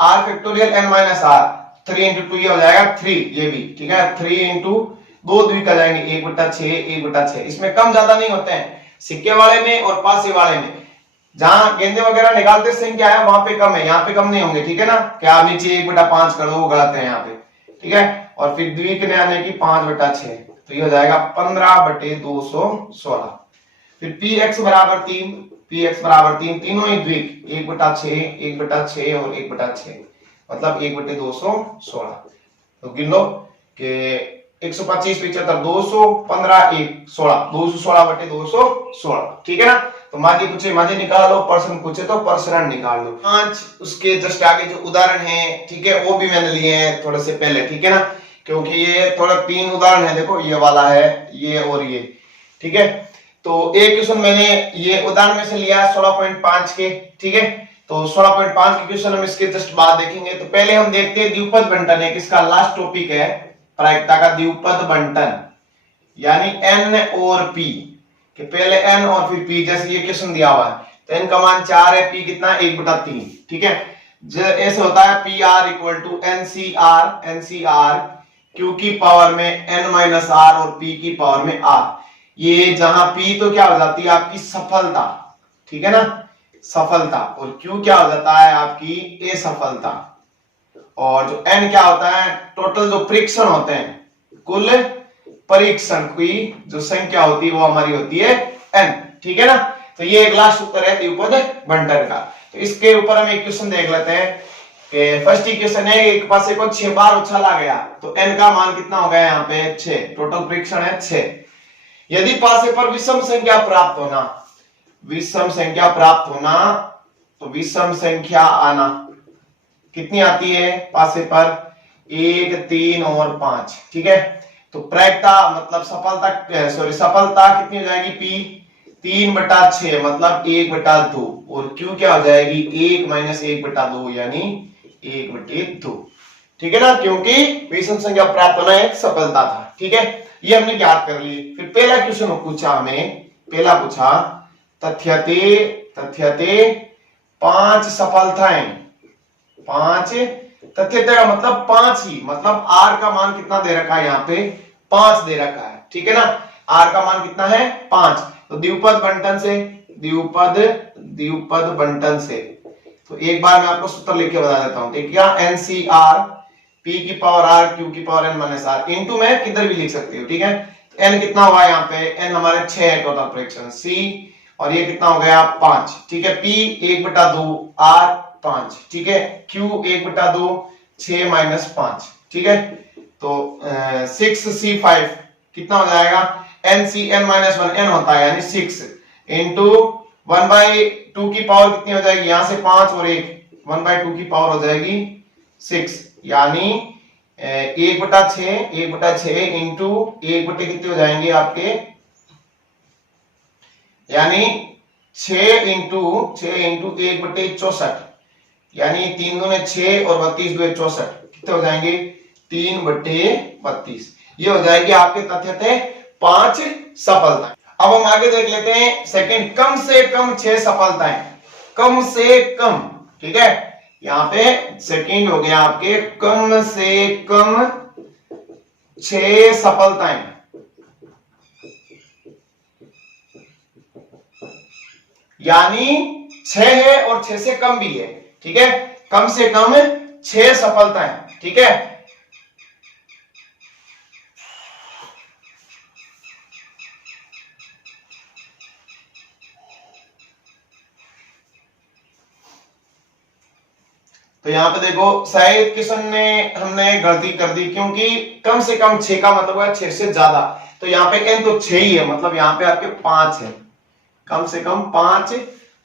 r factorial n - r, 3 into 2 ये हो जाएगा 3, ये भी ठीक है, 3 इंटू 2 द्विक आ जाएंगे 1/6, 1/6। इसमें कम ज्यादा नहीं होते हैं, सिक्के वाले में और पासे वाले में। जहां गेंदे वगैरह निकालते संख्या है वहां पे कम है, यहाँ पे कम नहीं होंगे, ठीक है ना। क्या आप नीचे 1/5 कर दो, वो गलत है यहाँ पे, ठीक है। और फिर द्विक ने आने की 5/6, तो ये हो जाएगा 15/216। फिर px बराबर 3, px बराबर 3, तीनों ही द्विक 1/6, 1/6 और 1/6, मतलब 1/216। तो गिन लो कि 125 75 200 15 1 16, 216/216, ठीक है ना। तो माध्य पूछे माध्य निकालो, पर्सन पूछे तो पर्सन निकाल लो। 5 उसके जस्ट आगे जो उदाहरण है, ठीक है, वो भी मैंने लिए हैं थोड़े से पहले, ठीक है ना, क्योंकि ये थोड़ा 3 उदाहरण है। देखो ये वाला है, ये और ये, ठीक है। तो एक क्वेश्चन मैंने ये उदाहरण में से लिया 16.5 के, ठीक है। तो 16.5 के क्वेश्चन हम इसके जस्ट बाद देखेंगे। तो पहले हम देखते हैं द्विपद बंटन है, किसका लास्ट टॉपिक है, प्रायिकता का द्विपद बंटन, यानी n और p के पहले n और फिर p, जैसे ये क्वेश्चन दिया हुआ है तो n का मान 4 है, p कितना 1/3, ठीक है। ऐसे होता है pr equal to NCR q की पावर में n - r और p की पावर में r। ये जहां p तो क्या हो जाती है आपकी सफलता, ठीक है ना, सफलता, और q क्या हो जाता है आपकी असफलता, और जो n क्या होता है टोटल जो परीक्षण होते हैं, कुल परीक्षण की जो संख्या होती है वो हमारी होती है n, ठीक है ना। तो ये एक लास्ट उत्तर है द्विपद बंटन का। तो इसके ऊपर हम एक क्वेश्चन देख लेते हैं कि फर्स्ट इक्वेशन है, एक पासे को 6 बार उछाला गया तो n का मान कितना हो गया यहाँ पे 6, टोटल परीक्षण है 6। यदि पासे पर विषम संख्या प्राप्त होना, विषम संख्या प्राप्त होना, तो विषम संख्या आना कितनी आती है पासे पर 1 3 और 5, ठीक है। तो प्रायिकता मतलब सफलता, सॉरी सफलता कितनी हो जाएगी p 3/6 मतलब 1/2, और q क्या हो जाएगी 1 - 1/2 यानी 1/2, ठीक है ना, क्योंकि विषम संख्या प्राप्त होना एक सफलता था, ठीक है। ये हमने ज्ञात कर ली। फिर पहला क्वेश्चन पूछा हमें, पहला पूछा तथ्यते 5 सफलताएं, 5 तथ्यते का मतलब 5 ही, मतलब r का मान कितना दे रखा है यहाँ पे 5 दे रखा है, ठीक है ना, r का मान कितना है 5। तो द्विपद बंटन से, द्विपद बंटन से, तो एक बार मैं आपको सूत्र लिख के बता देता हूं, ठीक है। NCR p की पावर r q की पावर n - r इनटू में किधर भी लिख सकते हो, ठीक है। तो n कितना हुआ यहाँ पे, n हमारे 6 है टोटल परीक्षण, c और ये कितना हो गया 5, ठीक है। p 1/2 r 5, ठीक है, q 1/2 6 - 5, ठीक है। तो 6c5 कितना हो जाएगा NCn - 1 n होता है यानी 6 इंटू 1/2 की पावर कितनी हो जाएगी, यहां से 5 और 1 1/2 की पावर हो जाएगी 6, यानी 1/6 इंटू 1 बटे कितने हो जाएंगे आपके यानी 6 इंटू 1/64, यानी 3 दूने 6 और 32 दूने 64, कितने हो जाएंगे 3/32। ये हो जाएगी आपके तथ्य थे 5 सफलताएं। अब हम आगे देख लेते हैं सेकंड, कम से कम 6 सफलताएं, कम से कम, ठीक है। यहां पे सेकंड हो गया आपके कम से कम 6 सफलताएं, यानी 6 है और 6 से कम भी है, ठीक है। कम से कम 6 सफलताएं, ठीक है। तो यहां पे देखो शायद किशन ने हमने गलती कर दी, क्योंकि कम से कम 6 का मतलब है 6 से ज्यादा, तो यहाँ पे n तो 6 ही है, मतलब यहाँ पे आपके 5 है, कम से कम 5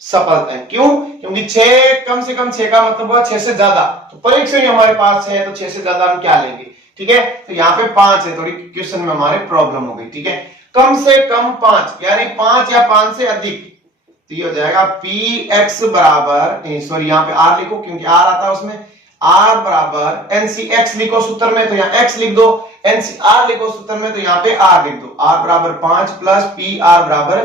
सफलताएं। क्यों? क्योंकि 6 कम से कम 6 का मतलब हुआ 6 से ज्यादा, तो परीक्षण ही हमारे पास है, तो 6 से ज्यादा हम क्या लेंगे, ठीक है। तो यहाँ पे 5 है, थोड़ी क्वेश्चन में हमारे प्रॉब्लम हो गई, ठीक है। कम से कम 5 यानी 5 या 5 से अधिक, तो ये हो जाएगा px बराबर, सॉरी यहाँ पे r लिखो क्योंकि r आता है उसमें, r बराबर ncx लिखो सूत्र में, तो यहाँ x लिख दो, ncr लिखो सूत्र में, तो यहाँ पे r लिख दो, r बराबर 5 प्लस pr बराबर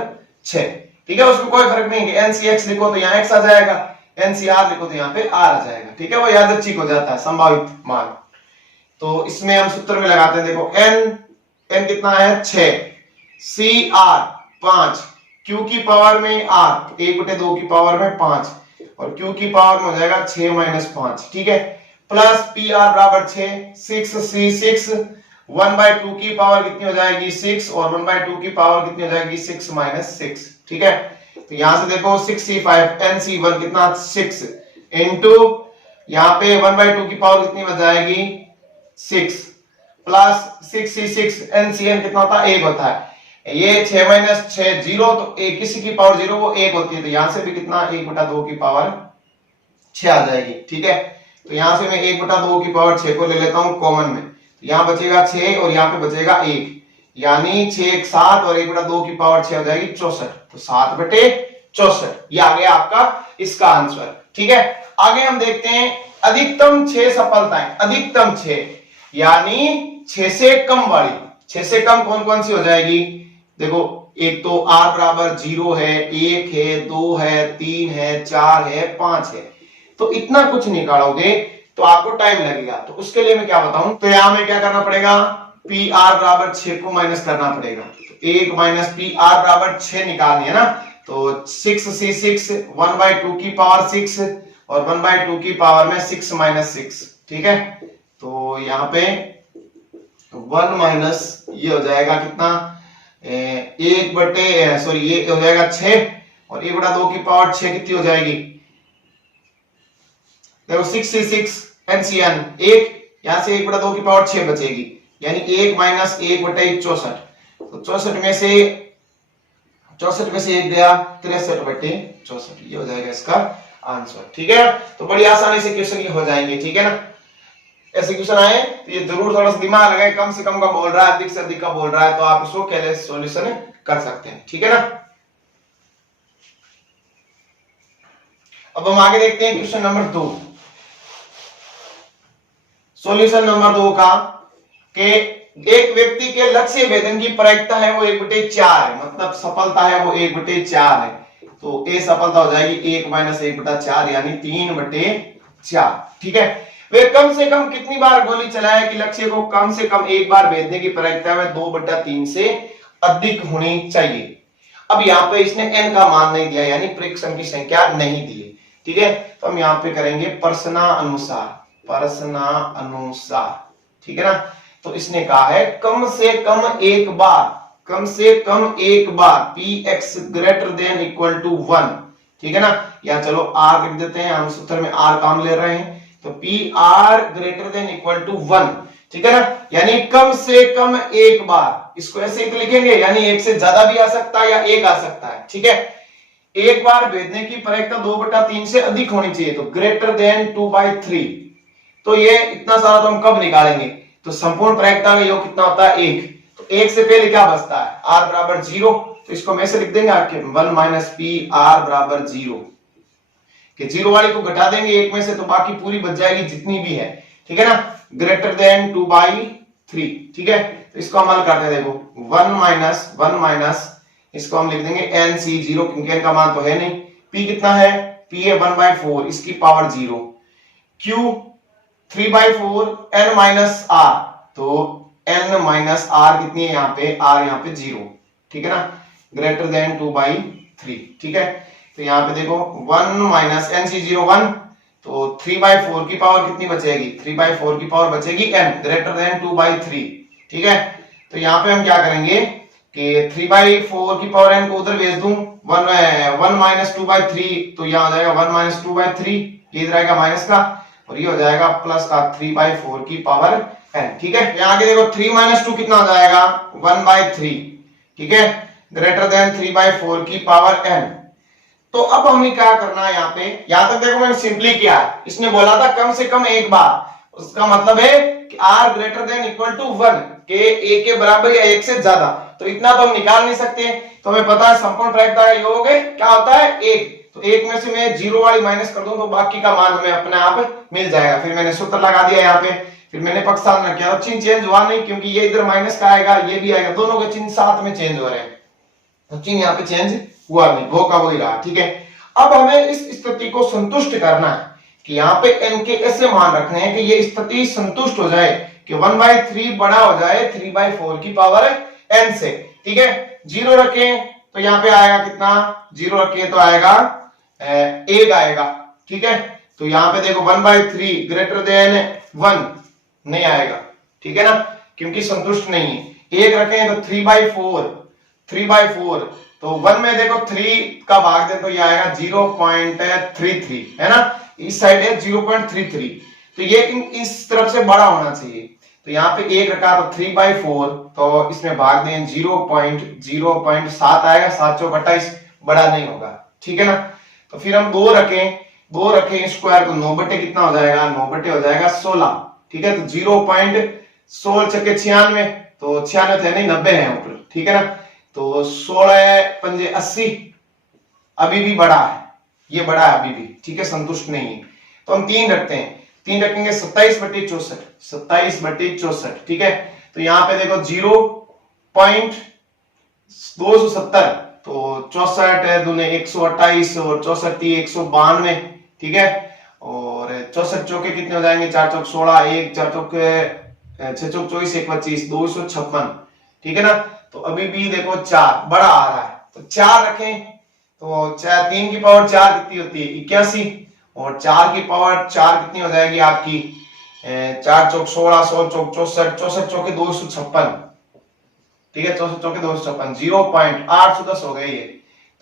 6, ठीक है। उसमें कोई फर्क नहीं है, ncx लिखो तो यहाँ x आ जाएगा, ncr लिखो तो यहाँ पे r आ जाएगा, ठीक है। वो यादृच्छिक हो जाता है, संभावित मान। तो इसमें हम सूत्र में लगाते हैं, देखो n कितना है 6, cr 5, q की पावर में r 1/2 की पावर में 5, और q की पावर में हो जाएगा 6 - 5, ठीक है। प्लस pr बराबर 6 6c6, 1/2 की पावर कितनी हो जाएगी 6, और 1/2 की पावर कितनी हो जाएगी 6 - 6, ठीक है। तो यहां से देखो 6c5 nc1 कितना 6 इंटू यहाँ पे 1/2 की पावर कितनी बच जाएगी 6, प्लस 6c6 ncn कितना होता है 1 होता है, ये 6 - 6 0, तो एक किसी की पावर 0 वो 1 होती है, तो यहां से भी कितना 1/2 की पावर 6 आ जाएगी, ठीक है। तो यहां से मैं 1/2 की पावर 6 को ले लेता हूं कॉमन में, तो यहां बचेगा 6 और यहां पे बचेगा 1, यानी 6 1 7 और 1/2 की पावर 6 हो जाएगी 64, तो 7/64, ये आ गया आपका इसका आंसर, ठीक है। आगे हम देखते हैं अधिकतम 6 सफलताएं, अधिकतम 6 यानी 6 से कम वाली, 6 से कम कौन कौन सी हो जाएगी, देखो एक तो r बराबर 0 है, 1 है, 2 है, 3 है, 4 है, 5 है, तो इतना कुछ निकालोगे तो आपको टाइम लगेगा, तो उसके लिए मैं क्या बताऊं, तो यहां में क्या करना पड़ेगा, pr बराबर 6 को माइनस करना पड़ेगा, तो 1 माइनस pr बराबर 6 निकालनी है ना, तो 6c6 1/2 की पावर 6 और 1/2 की पावर में 6 - 6, ठीक है। तो यहाँ पे 1 माइनस ये हो जाएगा कितना 1 सॉरी ये हो जाएगा 6, और 1/2 की पावर 6 कितनी हो जाएगी, देखो 6c6 ncn 1, यहां से 1/2 की पावर 6 बचेगी, यानी 1 माइनस 1/64, तो 64 में से 1 गया 63/64, ये हो जाएगा इसका आंसर, ठीक है। तो बड़ी आसानी से क्वेश्चन ये हो जाएंगे, ठीक है ना। ऐसे क्वेश्चन आए तो ये जरूर थोड़ा सा दिमाग लगाए, कम से कम का बोल रहा है, अधिक से अधिक का बोल रहा है, तो आप इसको कैसे सॉल्यूशन कर सकते हैं, ठीक है ना। अब हम आगे देखते हैं क्वेश्चन नंबर 2, सॉल्यूशन नंबर 2 का, के एक व्यक्ति के लक्ष्य भेदन की प्रायिकता है वो 1/4 है, मतलब सफलता है वो 1/4 है, तो ए सफलता हो जाएगी 1 - 1/4 यानी 3/4, ठीक है। वे कम से कम कितनी बार गोली चलाए कि लक्ष्य को कम से कम एक बार भेजने की प्रायिकता में 2/3 से अधिक होनी चाहिए। अब यहाँ पे इसने n का मान नहीं दिया, यानी प्रेक्षण की संख्या नहीं दी है, ठीक है। तो हम यहाँ पे करेंगे प्रश्नानुसार, ठीक है ना। तो इसने कहा है कम से कम एक बार, कम से कम एक बार px greater than equal to 1, ठीक है ना। या चलो r लिख देते हैं, हम सूत्र में r काम ले रहे हैं, तो pr greater than equal to 1, ठीक है ना, यानी कम से कम एक बार, इसको ऐसे ही लिखेंगे, यानी एक से ज्यादा भी आ सकता है या एक आ सकता है, ठीक है। एक बार भेजने की प्रायिकता 2/3 से अधिक होनी चाहिए, तो ग्रेटर देन 2/3, तो ये इतना सारा तो हम कब निकालेंगे, तो संपूर्ण प्रायिकता का योग कितना होता है 1, तो 1 से पहले क्या बचता है r बराबर 0, तो इसको हम ऐसे लिख देंगे आपके 1 माइनस पी आर बराबर 0, कि 0 वाली को घटा देंगे एक में से तो बाकी पूरी बच जाएगी जितनी भी है, ठीक है ना, ग्रेटर देन 2/3, ठीक है। तो इसको हम हल करते हैं, देखो 1 माइनस इसको हम लिख देंगे NC0, क्योंकि n का मान तो है नहीं, p कितना है, p है 1/4, इसकी power 0, q 3/4, n minus r, तो n माइनस r कितनी है यहाँ पे, r यहाँ पे 0, ठीक है ना, ग्रेटर देन 2/3, ठीक है। तो यहाँ पे देखो 1 माइनस NC0 1, तो 3/4 की पावर कितनी बचेगी, 3/4 की पावर बचेगी n, ग्रेटर देन 2/3, ठीक है। तो यहाँ पे हम क्या करेंगे कि 3/4 की पावर n को उधर भेज दूं, 1 माइनस 2/3, तो यहाँ आ जाएगा 1 माइनस 2/3, ये इधर आएगा माइनस का, और ये हो जाएगा प्लस का 3/4 की पावर n, ठीक है। यहाँ आगे देखो 3 माइनस 2 कितना हो जाएगा, 1/3, ठीक है, ग्रेटर देन 3/4 की पावर n। तो अब हमें क्या करना है, यहाँ पे यहां तक देखो मैंने सिंपली किया है, इसने बोला था कम से कम एक बार, उसका मतलब है कि r greater than equal to 1, के a के बराबर या 1 से ज्यादा, तो इतना तो हम निकाल नहीं सकते, तो हमें पता है संपूर्ण प्रायिकता का योग क्या होता है 1, तो 1 में से मैं 0 वाली माइनस कर दूं तो बाकी का मान हमें अपने आप मिल जाएगा। फिर मैंने सूत्र लगा दिया यहाँ पे, फिर मैंने पक्ष साधना किया, तो चिन्ह चेंज हुआ नहीं, क्योंकि ये इधर माइनस का आएगा, ये भी आएगा, दोनों के चिन्ह साथ में चेंज हो रहे हैं, तो चिन्ह यहाँ पे चेंज हुआ नहीं, वो का वही रहा, ठीक है। अब हमें इस स्थिति को संतुष्ट करना है कि यहाँ पे n के ऐसे मान रखने हैं कि ये स्थिति संतुष्ट हो जाए कि 1/3 बड़ा हो जाए 3/4 की पावर n से, ठीक है। 0 रखें तो यहाँ पे आएगा कितना, 0 रखें तो आएगा 1 आएगा, ठीक है। तो यहाँ पे देखो 1/3 ग्रेटर देन 1 नहीं आएगा, ठीक है ना, क्योंकि संतुष्ट नहीं है। 1 रखें तो 3/4, तो 1 में देखो 3 का भाग दे तो ये आएगा 0.33, है ना, इस साइड है 0.33, तो ये इस तरफ से बड़ा होना चाहिए, तो यहाँ पे 1 रखा तो 3/4, तो इसमें भाग दें 0.7 आएगा, 7 चौक 28, बड़ा नहीं होगा, ठीक है ना। तो फिर हम 2 रखें स्क्वायर, तो 9 कितना हो जाएगा, 9 हो जाएगा 16, ठीक है। तो 0.16 छक्के 96, तो 96 थे नहीं 90 है ऊपर, ठीक है ना, तो 16 पंजे 80, अभी भी बड़ा है, ये बड़ा है अभी भी, ठीक है, संतुष्ट नहीं है। तो हम 3 रखते हैं, 3 रखेंगे 27/64, ठीक है। तो यहाँ पे देखो 0.270, तो 64 दूने 128 और 64 192, ठीक है, और 64 चौके कितने हो जाएंगे, 4 चौक 16, 1 4 चौक 6 चौक 24, 1 25, 256, ठीक है ना। तो अभी भी देखो 4 बड़ा आ रहा है, तो 4 रखें, तो 3 की पावर 4 कितनी होती है 81, और 4 की पावर 4 कितनी हो जाएगी आपकी 4 चौक 16, 100 चौक 64 चौके 256, ठीक है, 64 चौके 256, 0.810 हो गई है,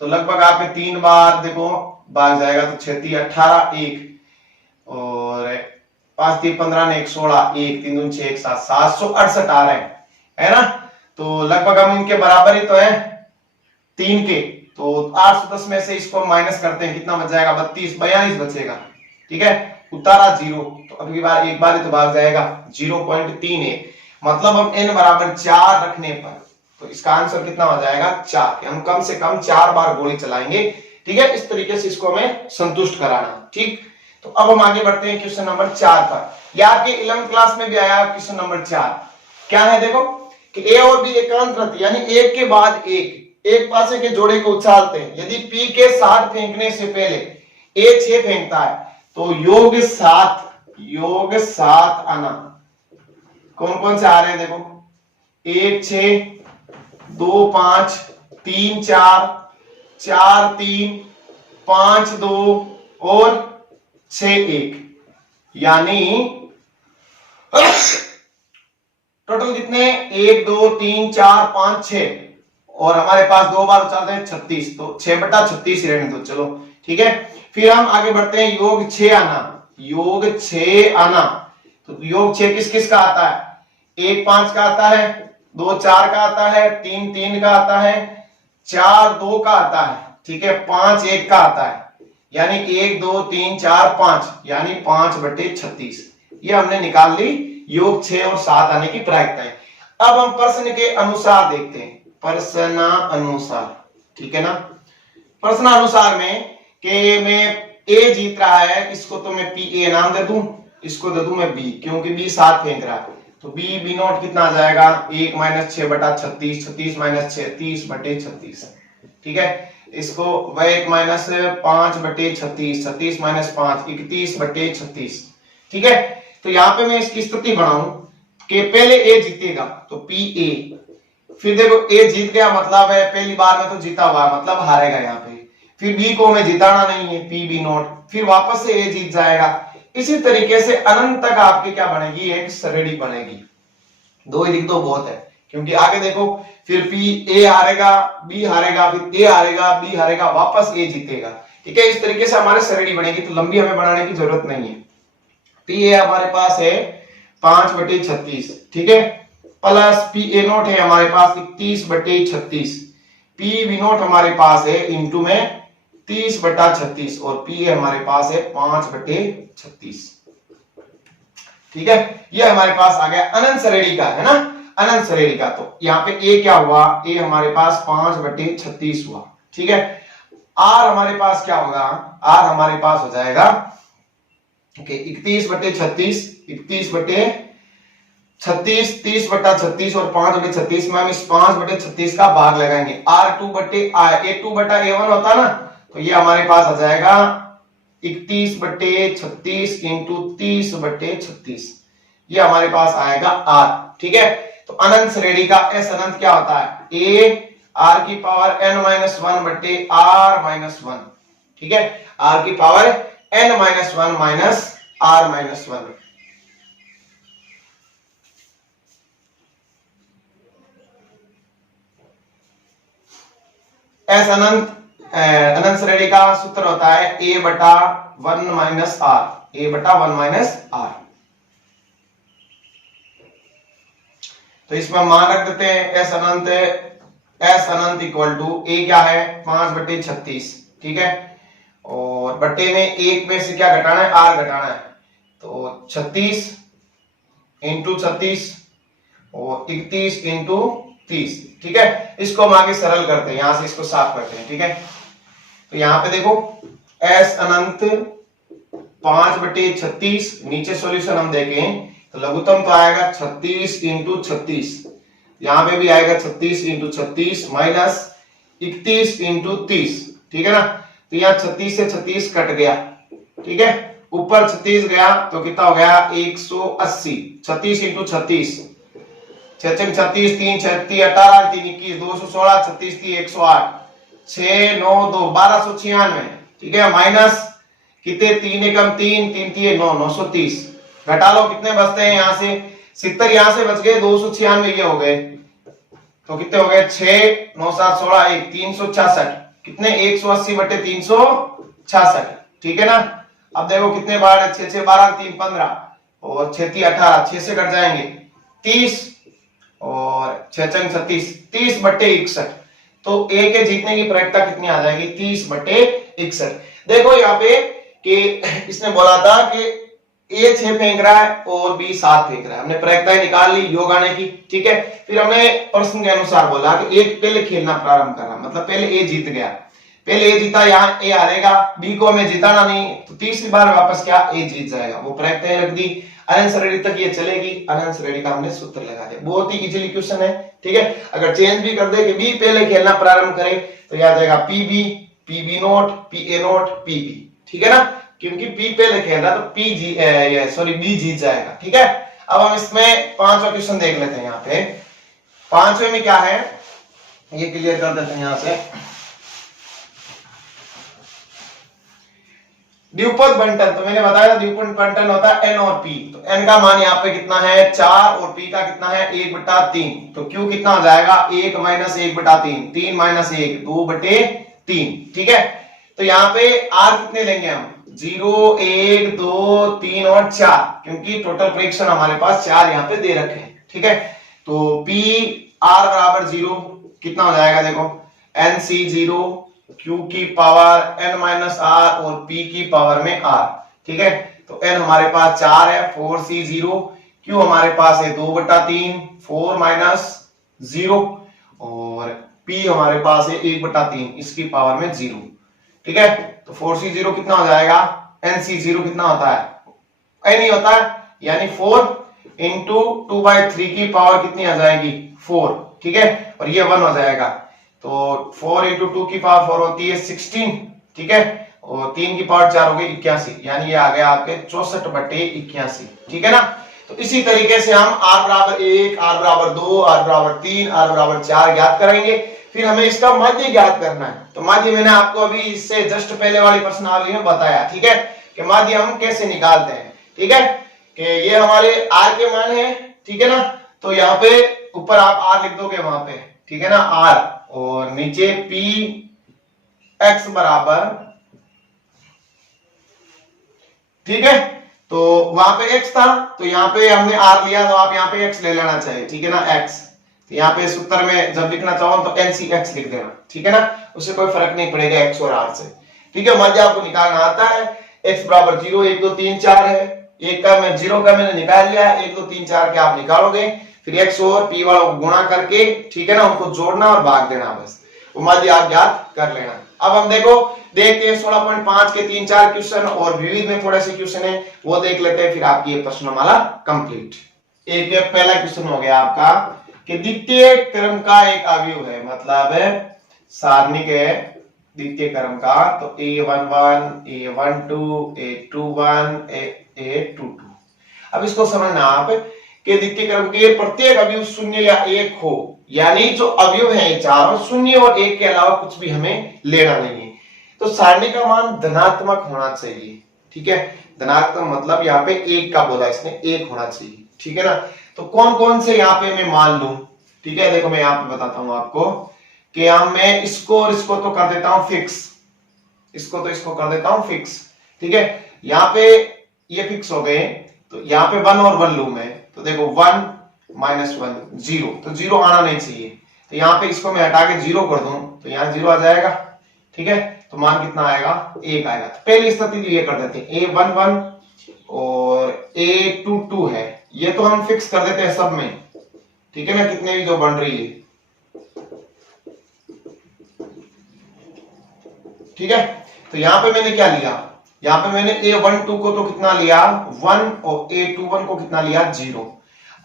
तो लगभग आपके 3 बार देखो भाग जाएगा, तो 36 18 1 और 5 3 15 ने 1 16 1 3 2 6 1 7 768 आ रहे है ना। तो लगभग हम इनके बराबर ही तो है 3 के, तो 810 में से इसको माइनस करते हैं, कितना बच जाएगा 42 बचेगा, ठीक है, उतारा 0, तो अगली बार एक बार ही तो भाग जाएगा 0.31, मतलब हम n बराबर 4 रखने पर, तो इसका आंसर कितना हो जाएगा 4, हम कम से कम 4 बार गोली चलाएंगे, ठीक है। इस तरीके से इसको हमें संतुष्ट कराना, ठीक। तो अब हम आगे बढ़ते हैं क्वेश्चन नंबर 4 पर, यह आपके 11th क्लास में भी आया क्वेश्चन नंबर 4, क्या है देखो कि a और b एकांत रहती, यानी एक के बाद एक पासे के जोड़े को उछालते हैं, यदि p के 7 फेंकने से पहले a 6 फेंकता है तो योग 7 आना, कौन कौन से आ रहे हैं देखो, 1 6 2 5 3 4 4 3 5 2 और 6 1, यानी टोटल कितने 1 2 3 4 5 6, और हमारे पास 2 बार उछालते हैं 36, तो 6/36 रहने दो, चलो ठीक है। फिर हम आगे बढ़ते हैं, योग 6 आना, तो योग 6 किस किस का आता है, 1 5 का आता है, 2 4 का आता है, 3 3 का आता है, 4 2 का आता है, ठीक है, 5 1 का आता है, यानी 1 2 3 4 5, यानी 5/36, ये हमने निकाल ली योग 6 और 7 आने की प्रायिकताएं। अब हम प्रश्न के अनुसार देखते हैं, प्रश्नानुसार, ठीक है ना। प्रश्नानुसार में कि मैं ए जीत रहा है, इसको तो मैं पी ए नाम दे दूं, इसको दे दूं मैं बी, क्योंकि बी 7 फेंक रहा है। तो बी बी नॉट कितना आ जाएगा 1 माइनस 6 बटा 36, 36 माइनस 6 30 बटे 36। ठीक है, इसको वह 1 माइनस 5 बटे 36, 36 माइनस 5 31 बटे 36। ठीक है, तो यहाँ पे मैं इसकी स्थिति बनाऊं कि पहले ए जीतेगा तो पी ए, फिर देखो ए जीत गया मतलब है पहली बार में तो जीता हुआ मतलब हारेगा यहाँ पे, फिर बी को हमें जिताना नहीं है पी बी नॉट, फिर वापस से ए जीत जाएगा। इसी तरीके से अनंत तक आपकी क्या बनेगी, एक श्रेणी बनेगी। दो ही लिख दो बहुत है, क्योंकि आगे देखो फिर पी ए हारेगा, बी हारेगा, फिर ए हारेगा, बी हारेगा, वापस ए जीतेगा। ठीक है, इस तरीके से हमारे श्रेणी बनेगी, तो लंबी हमें बनाने की जरूरत नहीं है। पी ए हमारे पास है 5 बटे 36, ठीक है, प्लस पी ए नोट है हमारे पास 31 बटे 36, पी बी नोट हमारे पास है इंटू में 30 बटा 36, और पी ए हमारे पास है 5 बटे 36। ठीक है, ये हमारे पास आ गया अनंत श्रेणी का, है ना, अनंत श्रेणी का। तो यहाँ पे ए क्या हुआ, ए हमारे पास 5 बटे 36 हुआ। ठीक है, आर हमारे पास क्या होगा, आर हमारे पास हो जाएगा 31 बटे 36, 31 बटे 36, 30 बटा 36 और 5 बटे 36 में हम इस 5 बटे 36 का भाग लगाएंगे। R2 बटे A2 बटा A1 होता ना, तो ये हमारे पास आ जाएगा 31 बटे 36 इंटू 30 बटे 36, ये हमारे पास आएगा R। ठीक है, तो अनंत श्रेणी का एस अनंत क्या होता है, A R की पावर n-1 बटे R-1। ठीक है, R की power n-1 minus R-1। S अनंत अनंत श्रेणी का सूत्र होता है a बटा 1 माइनस r, a बटा 1 माइनस r। तो इसमें मान रख देते हैं एस अनंत इक्वल टू a क्या है 5 बटे 36। ठीक है, और बटे में एक में से क्या घटाना है, r घटाना है, तो 36 इंटू 36 और 31 इंटू 30। ठीक है, इसको हम आगे सरल करते हैं, यहां से इसको साफ करते हैं। ठीक है, तो यहां पे देखो एस अनंत 5 बटे 36, नीचे सॉल्यूशन हम देखें तो लघुत्तम तो आएगा 36 इंटू 36, यहां पे भी आएगा 36 इंटू 36 माइनस 31 इंटू 30। ठीक है ना, तो यहाँ 36 से 36 कट गया। ठीक है, ऊपर 36 गया तो कितना हो गया 180, 36 इंटू 36, 6 36 3 36 18 3 21 216 36 3 108 6 9 2 1296। ठीक है, माइनस कितने 3 एकम 3 3 3 9 930, घटा लो कितने बचते हैं, यहां से 70 यहां से बच गए, 296 ये हो गए, तो कितने हो गए 6 9 7 16 1 366, कितने 180 बटे 366। ठीक है ना, अब देखो कितने बार 6 6 12 3 15 और 6 3 18, 6 से कट जाएंगे 30 और 6 6 36, 30 बटे 61। तो ए के जीतने की प्रायिकता कितनी आ जाएगी 30 बटे 61। देखो यहाँ पे कि इसने बोला था कि ए 6 फेंक रहा है और बी 7 फेंक रहा है, हमने प्रायिकताएं निकाल ली योग आने की। ठीक है, फिर हमने प्रश्न के अनुसार बोला कि एक पहले खेलना प्रारंभ करा, मतलब पहले ए जीत गया, पहले ए जीता, यहाँ ए हारेगा, बी को हमें जिताना नहीं, तो तीसरी बार वापस क्या ए जीत जाएगा, वो प्रायिकताएं रख दी, अनंत श्रेणी तक ये चलेगी। अनंत श्रेणी का हमने सूत्र लगा दिया, बहुत ही इजीली क्वेश्चन है। ठीक है, अगर चेंज भी कर दे कि बी पहले खेलना प्रारंभ करे तो याद आएगा पीबी, पीबी नोट, पीए नोट, पीबी। ठीक है ना, क्योंकि पी पहले खेल रहा तो बी जीत जाएगा। ठीक है, अब हम इसमें पांचवा क्वेश्चन देख लेते हैं। यहाँ पे पांचवे में क्या है ये क्लियर कर देते हैं। यहां से द्विपद बंटन, तो मैंने बताया द्विपद बंटन होता है n और p, तो n का मान यहाँ पे कितना है 4 और p का कितना है 1 बटा 3, तो q कितना हो जाएगा 1 माइनस 1 बटा 3, 3 माइनस 1 2 बटे 3। ठीक है, तो यहाँ पे r कितने लेंगे हम 0 1 2 3 और 4, क्योंकि टोटल प्रेक्षण हमारे पास 4 यहाँ पे दे रखे हैं। ठीक है, तो p r बराबर 0 कितना हो जाएगा, देखो nc 0, q की पावर n माइनस r और p की पावर में r। ठीक है, तो n हमारे पास 4 है, 4c 0, q हमारे पास है 2 बटा 3, 4 माइनस 0, और p हमारे पास है 1/3 इसकी पावर में 0, ठीक है। तो 4c0 कितना हो जाएगा, nc0 कितना होता है, n ही होता है, यानी 4 इंटू 2/3 की पावर कितनी आ जाएगी 4, ठीक है, और ये 1 हो जाएगा। तो 4 इंटू 2 की पावर 4 होती है 16, ठीक है, और 3 की पावर 4 हो गई 81, यानी ये आ गया आपके 64/81, ठीक है ना। तो इसी तरीके से हम r बराबर 1, r बराबर 2, r बराबर 3, r बराबर 4 ज्ञात करेंगे। फिर हमें इसका माध्य ज्ञात करना है। तो माध्य मैंने आपको अभी इससे जस्ट पहले वाली प्रश्नावली में बताया, ठीक है, कि माध्य हम कैसे निकालते हैं, ठीक है, कि ये हमारे r के मान है, ठीक है ना। तो यहाँ पे ऊपर आप r लिख दोगे वहां पे, ठीक है ना, r, और नीचे p x बराबर, ठीक है, तो वहां पे x था, तो यहाँ पे हमने r लिया, तो आप यहाँ पे x ले लेना चाहिए, ठीक है ना, x। तो यहाँ पे सूत्र में जब लिखना चाहो तो NCX लिख देना, ठीक है ना, उससे कोई फर्क नहीं पड़ेगा x और r से, ठीक है। माध्य आपको निकालना आता है, x बराबर 0, 1 2 3 4 है, 1 का मैं 0 का मैंने निकाल लिया, 1 2 3 4 के आप निकालोगे, फिर x और p वालों को गुणा करके, ठीक है ना, उनको जोड़ना और भाग देना, बस वो माध्य आप ज्ञात कर लेना। अब हम देखते हैं 16.5 के 3 4 क्वेश्चन और विविध में थोड़े से क्वेश्चन है वो देख लेते हैं, फिर आपकी ये प्रश्नमाला कंप्लीट। एक पहला क्वेश्चन हो गया आपका कि द्वितीय क्रम का एक अवयव है, मतलब सारणिक है द्वितीय क्रम का, तो a11 a12 a21 a22। अब इसको समझना आप कि द्वितीय क्रम के प्रत्येक अवयव शून्य या एक हो, यानी जो अवयव है चारों शून्य और एक के अलावा कुछ भी हमें लेना नहीं है। तो सारणी का मान धनात्मक होना चाहिए, ठीक है, धनात्मक मतलब यहाँ पे एक का बोला इसने, एक होना चाहिए, ठीक है ना। तो कौन कौन से यहाँ पे मैं मान लूं, ठीक है, देखो मैं यहाँ पे बताता हूं आपको कि यहाँ मैं इसको और इसको तो कर देता हूं फिक्स, इसको तो इसको कर देता हूं फिक्स, ठीक है, यहाँ पे ये फिक्स हो गए, तो यहाँ पे 1 और 1 लूं मैं, तो देखो 1 -1 0, तो 0 आना नहीं चाहिए, तो यहाँ पे इसको मैं हटा के 0 कर दूं तो यहाँ 0 आ जाएगा, ठीक है, तो मान कितना आएगा 1 आएगा। तो पहली स्थिति ये कर देते हैं, a11 और a22 है, ये तो हम फिक्स कर देते हैं सब में, ठीक है ना, कितने भी जो बन रही है, ठीक है। तो यहाँ पे मैंने क्या लिया, यहाँ पे मैंने a12 को तो कितना लिया 1 और a21 को कितना लिया 0।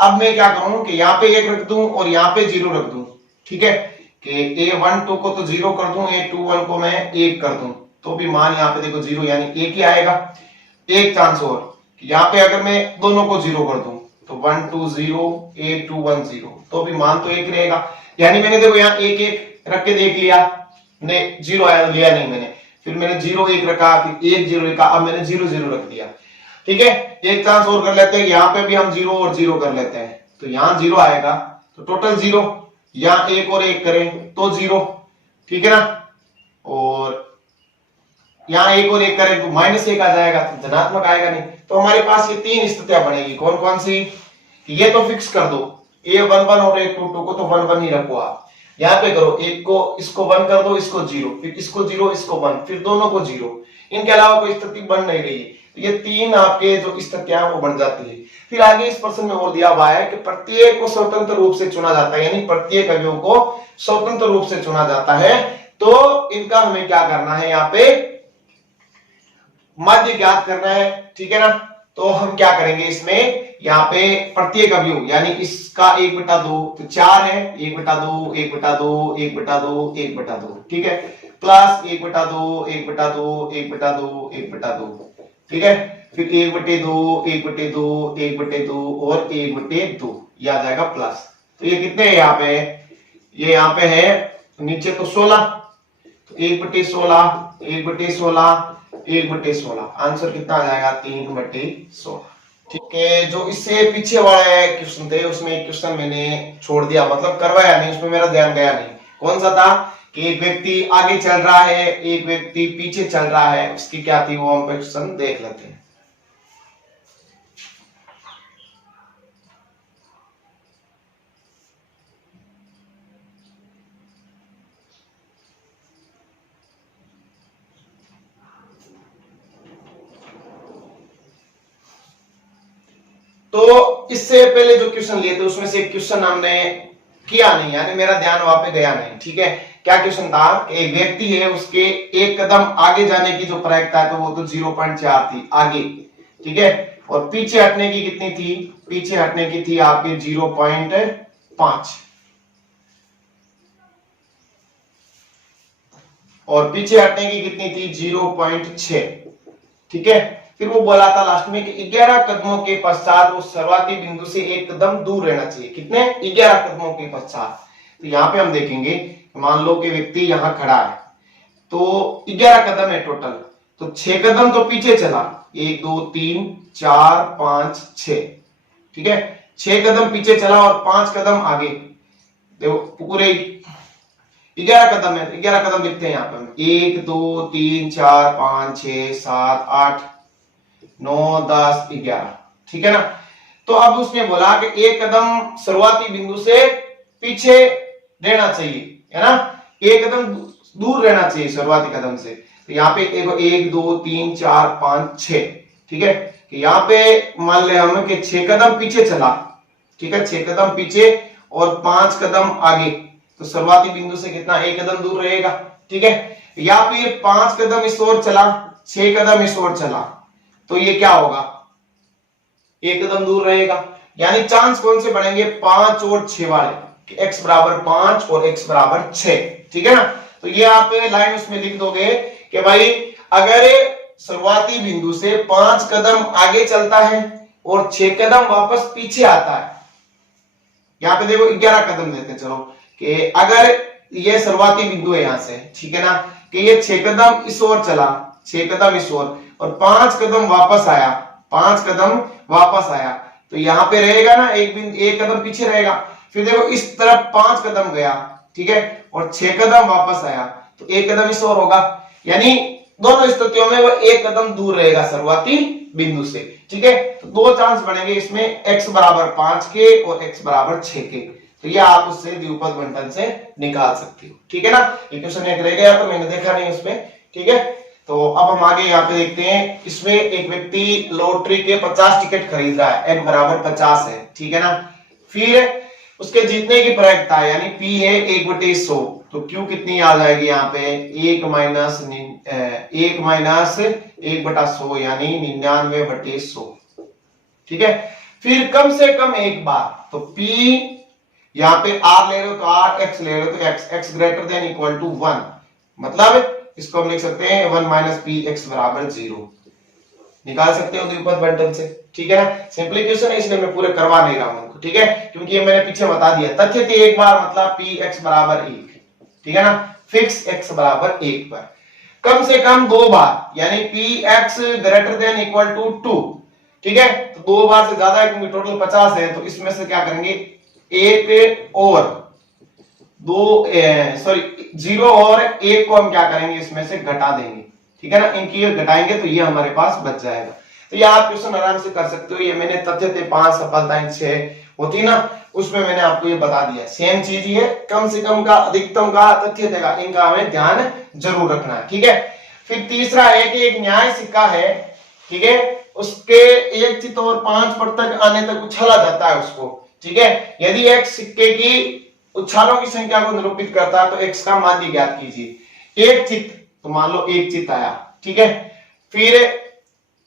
अब मैं क्या करूं कि यहाँ पे 1 रख दूं और यहाँ पे 0 रख दूं, ठीक है, कि a12 को तो 0 कर दूं, a21 को मैं 1 कर दूं, तो भी मान यहाँ पे देखो 0 यानी 1 ही आएगा। एक चांस और, यहाँ पे अगर मैं दोनों को 0 कर दूं तो 1 2 0 a21 0, तो भी मान तो 1 रहेगा, यानी मैंने देखो यहाँ 1 1 रख के देख लिया, ने 0 आया लिया नहीं मैंने, फिर मैंने 0 1 रखा, फिर 1 0 रखा, अब मैंने 0 0 रख दिया, ठीक है। एक चांस और कर लेते हैं, यहाँ पे भी हम 0 और 0 कर लेते हैं, तो यहाँ 0 आएगा, तो टोटल 0, यहाँ 1 और 1 करें तो 0, ठीक है ना, और यहाँ 1 और 1 करें तो -1 आ जाएगा, तो धनात्मक आएगा नहीं। तो हमारे पास ये तीन स्थितियां बनेगी, कौन कौन सी, ये तो फिक्स कर दो, a11 और a22 को तो 1 1 ही रखो आप, यहाँ पे करो, एक को इसको 1 कर दो, इसको 0, फिर इसको 0 इसको 1, फिर दोनों को 0, इनके अलावा कोई स्थिति बन नहीं रही, तो ये तीन आपके जो स्थितियां वो बन जाती है। फिर आगे इस प्रश्न में और दिया हुआ है कि प्रत्येक को स्वतंत्र रूप से चुना जाता है, यानी प्रत्येक अवयव को स्वतंत्र रूप से चुना जाता है, तो इनका हमें क्या करना है, यहाँ पे माध्य ज्ञात करना है, ठीक है ना। तो हम क्या करेंगे इसमें, यहाँ पे प्रत्येक अवयव यानी इसका 1/2, तो 4 है, 1/2 1/2 1/2 1/2, ठीक है, प्लस 1/2 1/2 1/2 1/2, ठीक है, फिर 1/2 1/2 1/2 और 1/2, ये आ जाएगा प्लस। तो ये कितने हैं यहाँ पे, ये यहाँ पे है नीचे तो 16, तो 1/16 1/16 1/16, आंसर कितना आ जाएगा 3/16, ठीक है। जो इससे पीछे वाले क्वेश्चन थे उसमें एक क्वेश्चन मैंने छोड़ दिया, मतलब करवाया नहीं, उसमें मेरा ध्यान गया नहीं, कौन सा था कि एक व्यक्ति आगे चल रहा है एक व्यक्ति पीछे चल रहा है, उसकी क्या थी वो हम क्वेश्चन देख लेते हैं। तो इससे पहले जो क्वेश्चन लिए थे उसमें से एक क्वेश्चन हमने किया नहीं, यानी मेरा ध्यान वहां पे गया नहीं। ठीक है, क्या क्वेश्चन था कि एक व्यक्ति है, उसके एक कदम आगे जाने की जो प्रायिकता है तो वो तो 0.4 थी आगे। ठीक है, और पीछे हटने की कितनी थी? पीछे हटने की थी आपके 0.5, और पीछे हटने की कितनी थी? 0.6। ठीक है, फिर वो बोला था लास्ट में कि 11 कदमों के पश्चात वो शुरुआती बिंदु से एक कदम दूर रहना चाहिए। कितने? 11 कदमों के पश्चात। तो यहाँ पे हम देखेंगे, मान लो कि व्यक्ति यहाँ खड़ा है तो 11 कदम है टोटल, तो 6 कदम तो पीछे चला, 1 2 3 4 5 6। ठीक है, 6 कदम पीछे चला और 5 कदम आगे। देखो पूरे 11 कदम है, 11 कदम लिखते हैं यहाँ पे, 1 2 3 4 5 6 7 8 9 10 11। ठीक है ना, तो अब उसने बोला कि एक कदम शुरुआती बिंदु से पीछे रहना चाहिए, है ना, एक कदम दूर रहना चाहिए शुरुआती कदम से। तो यहाँ पे 1 2 3 4 5 6। ठीक है, कि यहाँ पे मान ले हम कि 6 कदम पीछे चला। ठीक है, 6 कदम पीछे और 5 कदम आगे, तो शुरुआती बिंदु से कितना? 1 कदम दूर रहेगा। ठीक है, या फिर 5 कदम इस ओर चला, 6 कदम इस ओर चला, तो ये क्या होगा? 1 कदम दूर रहेगा। यानी चांस कौन से बढ़ेंगे? 5 और 6 वाले, कि x बराबर 5 और x बराबर 6। ठीक है ना, तो ये आप लाइन उसमें लिख दोगे कि भाई अगर शुरुआती बिंदु से 5 कदम आगे चलता है और 6 कदम वापस पीछे आता है, यहाँ पे देखो 11 कदम लेते हैं, चलो कि अगर ये शुरुआती बिंदु है यहां से, ठीक है ना, कि ये 6 कदम इस ओर चला, 6 कदम इस ओर और 5 कदम वापस आया, 5 कदम वापस आया, तो यहाँ पे रहेगा ना एक कदम पीछे रहेगा। फिर देखो इस तरफ 5 कदम गया, ठीक है, और 6 कदम वापस आया, तो 1 कदम इस ओर होगा। यानी दोनों स्थितियों में वो 1 कदम दूर रहेगा शुरुआती बिंदु से। ठीक है, तो 2 चांस बनेंगे इसमें, x बराबर 5 के और x बराबर 6 के। तो ये आप उससे द्विपद बंटन से निकाल सकते हो। ठीक है ना, ये क्वेश्चन एक रह गया तो मैंने देखा नहीं उसमें। ठीक है, तो अब हम आगे यहाँ पे देखते हैं। इसमें एक व्यक्ति लॉटरी के 50 टिकट खरीद रहा है, n बराबर 50 है। ठीक है ना, फिर उसके जीतने की प्रायिकता है, यानी p है 1/100, तो q कितनी आ जाएगी यहाँ पे? 1 माइनस 1/100 यानी 99/100। ठीक है, फिर कम से कम एक बार, तो p यहाँ पे r ले रहे हो तो r, x ले रहे हो तो x greater than equal to 1, मतलब इसको हम लिख सकते हैं 1 माइनस पी एक्स बराबर 0। निकाल सकते हो द्विपद बंटन से। ठीक है ना, सिंपली क्वेश्चन है इसलिए मैं पूरे करवा नहीं रहा हूं, ठीक है, क्योंकि ये मैंने पीछे बता दिया। तथ्य थी एक बार मतलब पी एक्स बराबर 1, ठीक है ना, फिक्स x बराबर 1 पर कम से कम 2 बार, यानी P X greater than equal to 2। ठीक है, तो 2 बार से ज्यादा है क्योंकि टोटल 50 है, तो इसमें से क्या करेंगे? 0 और 1 को हम क्या करेंगे? इसमें से घटा देंगे। ठीक है ना, इनकी घटाएंगे तो ये हमारे पास बच जाएगा। तो ये आप क्वेश्चन आराम से कर सकते हो। ये मैंने तथ्य थे 5 सफलताएं 6 होती ना, उसमें मैंने आपको ये बता दिया। सेम चीज ही है, कम से कम का अधिकतम का तथ्य देगा, इनका हमें ध्यान जरूर रखना है। ठीक है, फिर तीसरा है कि एक न्याय सिक्का है, ठीक है, उसके 1 चित और 5 पट तक आने तक उछाला जाता है उसको। ठीक है, यदि एक सिक्के की उछालों की संख्या को निरूपित करता है तो x का माध्य ज्ञात कीजिए। 1 चित, तो मान लो 1 चित आया, ठीक है, फिर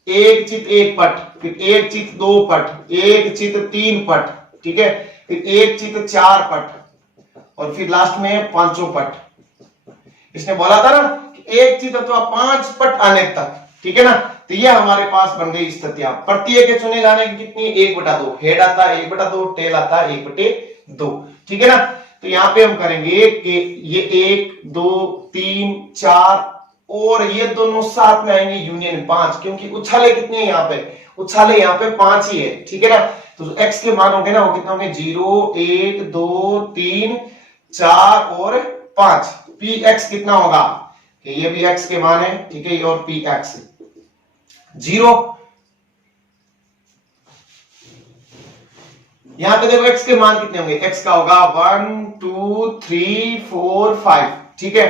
1 चित 1 पट, फिर 1 चित 2 पट, 1 चित 3 पट, ठीक है, फिर 1 चित 4 पट और फिर लास्ट में 5 पट। इसने बोला था ना कि 1 चित अथवा 5 पट आने तक। ठीक है ना, तो ये हमारे पास बन गई स्थितियां। प्रत्येक के चुने जाने की कितनी? 1/2। हेड आता है 1/2, टेल आता है 1/2। ठीक है ना, तो यहां पे हम करेंगे कि ये 1 2 3 4 और ये दोनों साथ में आएंगे यूनियन 5, क्योंकि उछाले कितने हैं यहाँ पे? उछाले यहाँ पे 5 ही है। ठीक है ना, तो x के मान होंगे ना, वो कितना होंगे? 0 1 2 3 4 और 5। px कितना होगा? कि ये भी x के मान है, ठीक है, और px 0। यहां पे देखो x के मान कितने होंगे? x का होगा 1 2 3 4 5। ठीक है,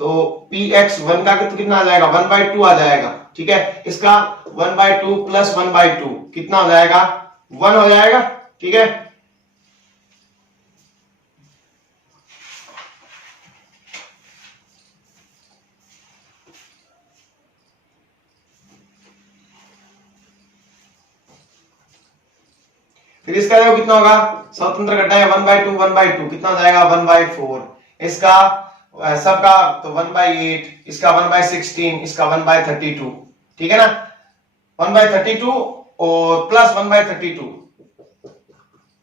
तो px 1 का कितना आ जाएगा? 1/2 आ जाएगा। ठीक है, इसका 1/2 प्लस 1/2 कितना हो जाएगा? 1 हो जाएगा। ठीक है, फिर इसका योग कितना होगा, स्वतंत्र घटाएं 1/2 1/2 कितना हो जाएगा 1/4, इसका सबका तो 1/8, इसका 1/16, इसका 1/32, ठीक है ना, 1/32 और प्लस 1/32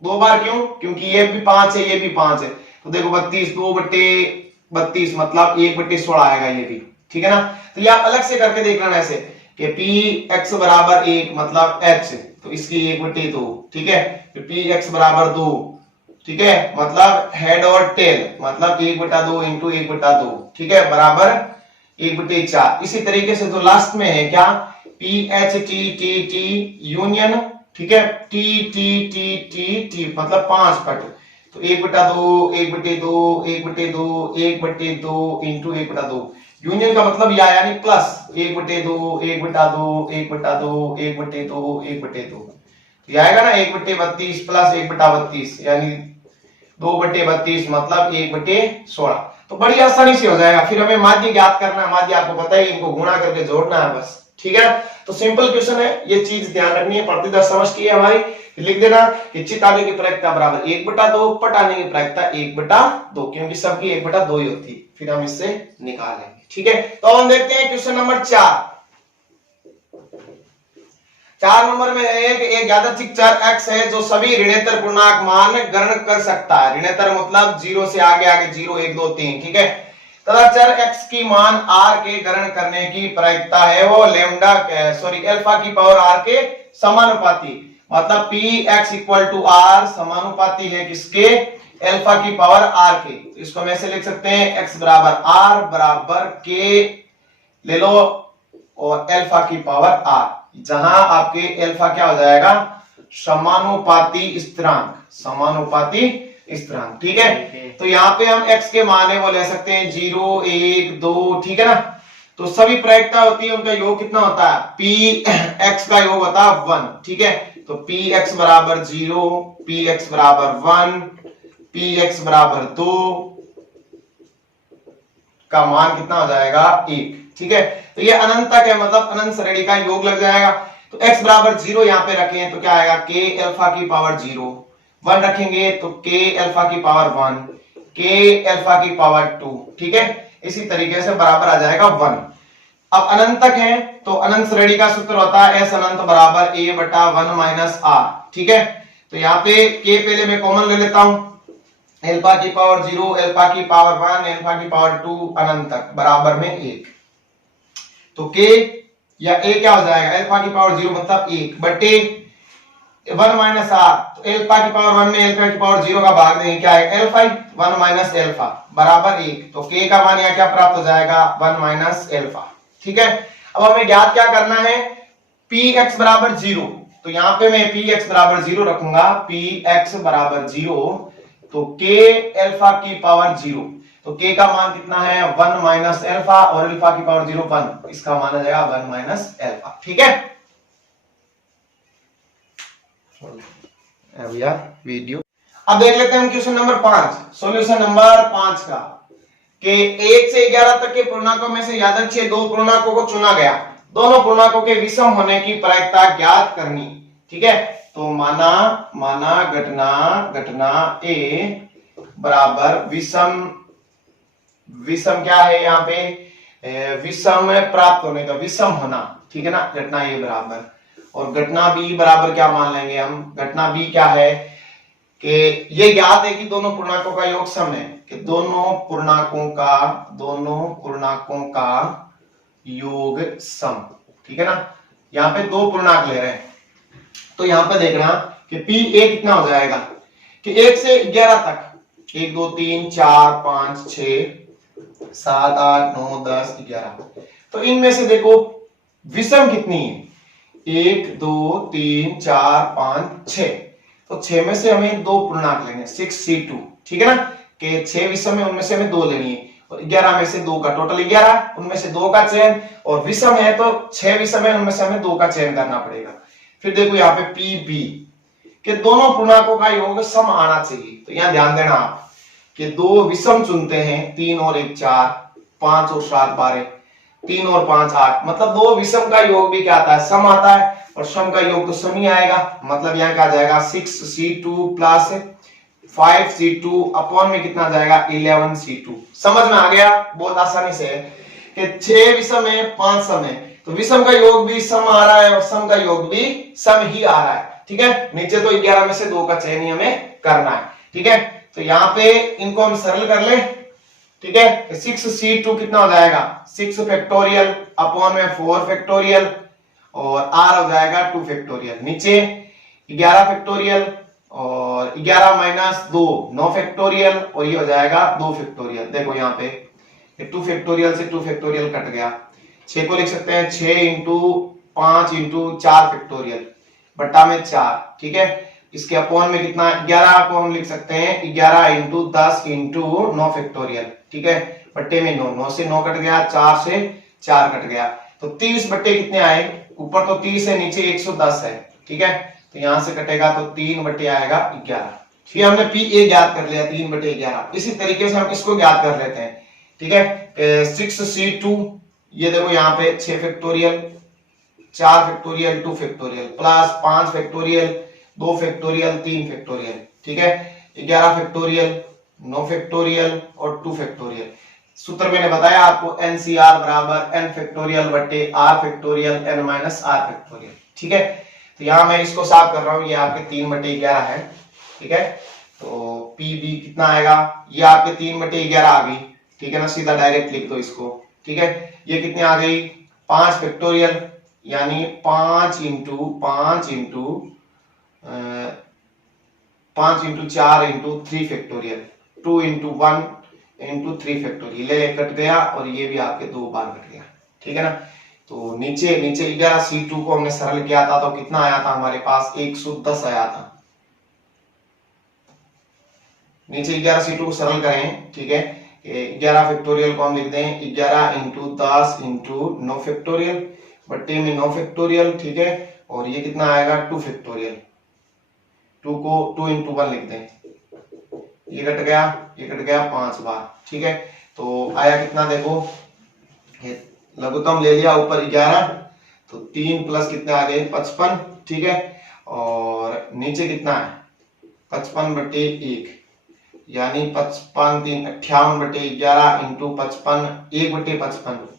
दो बार, क्यों, क्योंकि ये भी 5 है ये भी 5 है, तो देखो 32 2/32 मतलब 1/16 आएगा ये भी, ठीक है ना। तो ये आप अलग से करके देख लेना ऐसे कि px बराबर 1 मतलब h, तो इसकी 1/2, ठीक है, फिर px बराबर 2, ठीक है, मतलब हेड और टेल मतलब 1/2 इंटू 1/2, ठीक है, बराबर 1/4। इसी तरीके से तो लास्ट में है क्या, PHT यूनियन, ठीक है, T मतलब 5 पट, तो 1/2 1/2 1/2 1/2 इंटू 1/2, यूनियन का मतलब या यानी प्लस 1/2 1/2 1/2 1/2 1/2, ये आएगा ना 1/32 प्लस 1/32 यानी 2/32 मतलब 1/16। तो बड़ी आसानी से हो जाएगा। फिर हमें माध्य ज्ञात करना है, माध्य आपको पता है, इनको गुणा करके जोड़ना है बस, ठीक है। तो सिंपल क्वेश्चन है, ये चीज ध्यान रखनी है, प्रतिदर समष्टि है हमारी, लिख देना कि चित आने की प्रायिकता बराबर 1/2, पट आने की प्रायिकता 1/2, क्योंकि सबकी 1/2 ही होती है, फिर हम इससे निकालेंगे, ठीक है। तो हम देखते हैं क्वेश्चन नंबर 4 नंबर में एक यादृच्छिक चर x है जो सभी ऋणेतर पूर्णांक मान ग्रहण कर सकता है, ऋणेतर मतलब 0 से आगे 0 1 2 3, ठीक है, तथा चर x की मान r के ग्रहण करने की प्रायिकता है वो लैम्डा अल्फा की पावर r के समानुपाती, मतलब px इक्वल टू r समानुपाती है किसके, अल्फा की पावर r के। तो इसको हम ऐसे लिख सकते हैं x बराबर r बराबर k ले लो और अल्फा की पावर r, जहां आपके अल्फा क्या हो जाएगा, समानुपाती स्थिरांक, समानुपाती स्थिरांक, ठीक है। तो यहाँ पे हम x के मान है वो ले सकते हैं 0 1 2, ठीक है ना। तो सभी प्रायिकता होती है, उनका योग कितना होता है, px का योग होता है 1, ठीक है। तो px बराबर 0, px बराबर 1, px बराबर 2 का मान कितना हो जाएगा 1, ठीक है। तो ये अनंत तक है, मतलब अनंत श्रेणी का योग लग जाएगा। तो x बराबर 0 यहाँ पे रखें तो क्या आएगा, k अल्फा की पावर 0, 1 रखेंगे तो k अल्फा की पावर 1, k अल्फा की पावर 2, ठीक है। इसी तरीके से बराबर आ जाएगा 1। अब अनंत तक है तो अनंत श्रेणी का सूत्र होता है s अनंत बराबर a/1 माइनस r, ठीक है। तो यहाँ पे k पहले मैं कॉमन ले लेता हूं, अल्फा की पावर 0 अल्फा की पावर 1 अल्फा की पावर 2 अनंत तक बराबर में 1, तो k या a क्या हो जाएगा, अल्फा की पावर 0 मतलब 1 बटे 1 माइनस r, तो अल्फा की पावर 1 में अल्फा की पावर 0 का भाग देंगे, क्या है अल्फा 1 माइनस अल्फा बराबर 1, तो k का मान यहाँ क्या प्राप्त हो जाएगा 1 माइनस अल्फा, ठीक है। अब हमें ज्ञात क्या करना है, px बराबर 0, तो यहाँ पे मैं px बराबर 0 रखूंगा, px बराबर 0, तो k अल्फा की पावर 0, तो k का मान कितना है 1 माइनस अल्फा और अल्फा की पावर 0 1, इसका मान आ जाएगा 1 माइनस अल्फा, ठीक है। अब यार वीडियो अब देख लेते हैं हम क्वेश्चन नंबर 5, सॉल्यूशन नंबर 5 का, कि 1 से 11 तक के पूर्णांकों में से यादृच्छिक दो पूर्णांकों को चुना गया, दोनों पूर्णांकों के विषम होने की प्रायिकता ज्ञात करनी, ठीक है। तो माना घटना A बराबर विषम क्या है यहाँ पे, विषम प्राप्त होने का, विषम होना, ठीक है ना, घटना A बराबर, और घटना B बराबर क्या मान लेंगे हम, घटना B क्या है कि ये ज्ञात है कि दोनों पूर्णांकों का योग सम है, कि दोनों पूर्णांकों का योग सम, ठीक है ना। यहाँ पे दो पूर्णांक ले रहे हैं, तो यहाँ पे देखना कि P1 कितना हो जाएगा, कि 1 से 11 तक 1 2 3 4 5 6 7 8 9 10 11, तो इनमें से देखो विषम कितनी है, 1 2 3 4 5 6, तो 6 में से हमें दो पूर्णांक लेने 6C2, ठीक है ना, कि 6 विषम है उनमें से हमें 2 लेनी है, और 11 में से 2 का टोटल 11, उनमें से 2 का चयन, और विषम है तो 6 विषम है उनमें से हमें 2 का चयन करना पड़ेगा। फिर देखो यहाँ पे PB कि दोनों पूर्णांकों का योग सम आना चाहिए, तो यहाँ ध्यान देना आप कि दो विषम चुनते हैं, 3 और 1 4, 5 और 7 12, 3 और 5 8, मतलब दो विषम का योग भी क्या आता है, सम आता है, और सम का योग तो सम ही आएगा। मतलब यहाँ क्या जाएगा 6c2 प्लस 5c2 अपॉन में कितना जाएगा 11c2। समझ में आ गया, बहुत आसानी से है कि 6 विषम है 5 सम है, तो विषम का योग भी सम आ रहा है और सम का योग भी सम ही आ रहा है। ठीक है, नीचे तो 11 में से 2 का चयन ही हमें करना है। ठीक है, तो यहाँ पे इनको हम सरल कर ले। ठीक है, 6c2 कितना हो जाएगा 6 फैक्टोरियल अपॉन में 4 फैक्टोरियल, और r हो जाएगा 2 फैक्टोरियल, नीचे 11 फैक्टोरियल और 11 माइनस 2 9 फैक्टोरियल, और ये हो जाएगा 2 फैक्टोरियल। देखो यहाँ पे 2 फैक्टोरियल से 2 फैक्टोरियल कट गया, 6 को लिख सकते हैं 6 इंटू 5 इंटू 4 फैक्टोरियल बट्टा में 4। ठीक है, इसके अपॉन में कितना 11 को हम लिख सकते हैं 11 इंटू 10 इंटू 9 फैक्टोरियल। ठीक है, बट्टे में 9, 9 से 9 कट गया, 4 से 4 कट गया, तो 30 बट्टे कितने आए, ऊपर तो 30 है नीचे 110 है। ठीक है, तो यहां से कटेगा तो 3 बट्टे आएगा 11। फिर हमने पी ए ज्ञात कर लिया 3 बटे 11। इसी तरीके से हम इसको ज्ञात कर लेते हैं। ठीक है, 6c2 ये देखो यहाँ पे 6 factorial 4 factorial 2 factorial plus 5 factorial 2 factorial 3 factorial. ठीक है, 11 फैक्टोरियल 9 फैक्टोरियल और 2 फैक्टोरियल। सूत्र मैंने बताया आपको NCR बराबर n फैक्टोरियल बटे r factorial n minus r factorial. ठीक है, तो यहां मैं इसको साफ कर रहा हूं, ये आपके 3 बटे 11 है। ठीक है, तो PB कितना आएगा, ये आपके 3 बटे 11 आ गई। ठीक है ना, सीधा डायरेक्ट लिख दो इसको। ठीक है, ये कितनी आ गई 5 फैक्टोरियल, यानी 5 into 5 into 4 into 3 factorial 2 into 1 into 3 factorial, ये कट गया और ये भी आपके 2 बार कट गया। ठीक है ना, तो नीचे 11c2 को हमने सरल किया था तो कितना आया था हमारे पास 110 आया था। नीचे 11c2 को सरल करें। ठीक है, 11 फैक्टोरियल को हम लिख दें 11 इंटू 10 इंटू 9 फैक्टोरियल बट्टे में 9 फैक्टोरियल। ठीक है, और ये कितना आएगा 2 फैक्टोरियल, 2 को 2 इंटू 1 लिख दें, ये कट गया 5 बार। ठीक है, तो आया कितना देखो, लघुत्तम ले लिया ऊपर 11, तो 3 प्लस कितने आ गए 55। ठीक है, और नीचे कितना है 55 बटे 1, यानी 55 3 58 बटे 11 इंटू 55 1 बटे 55।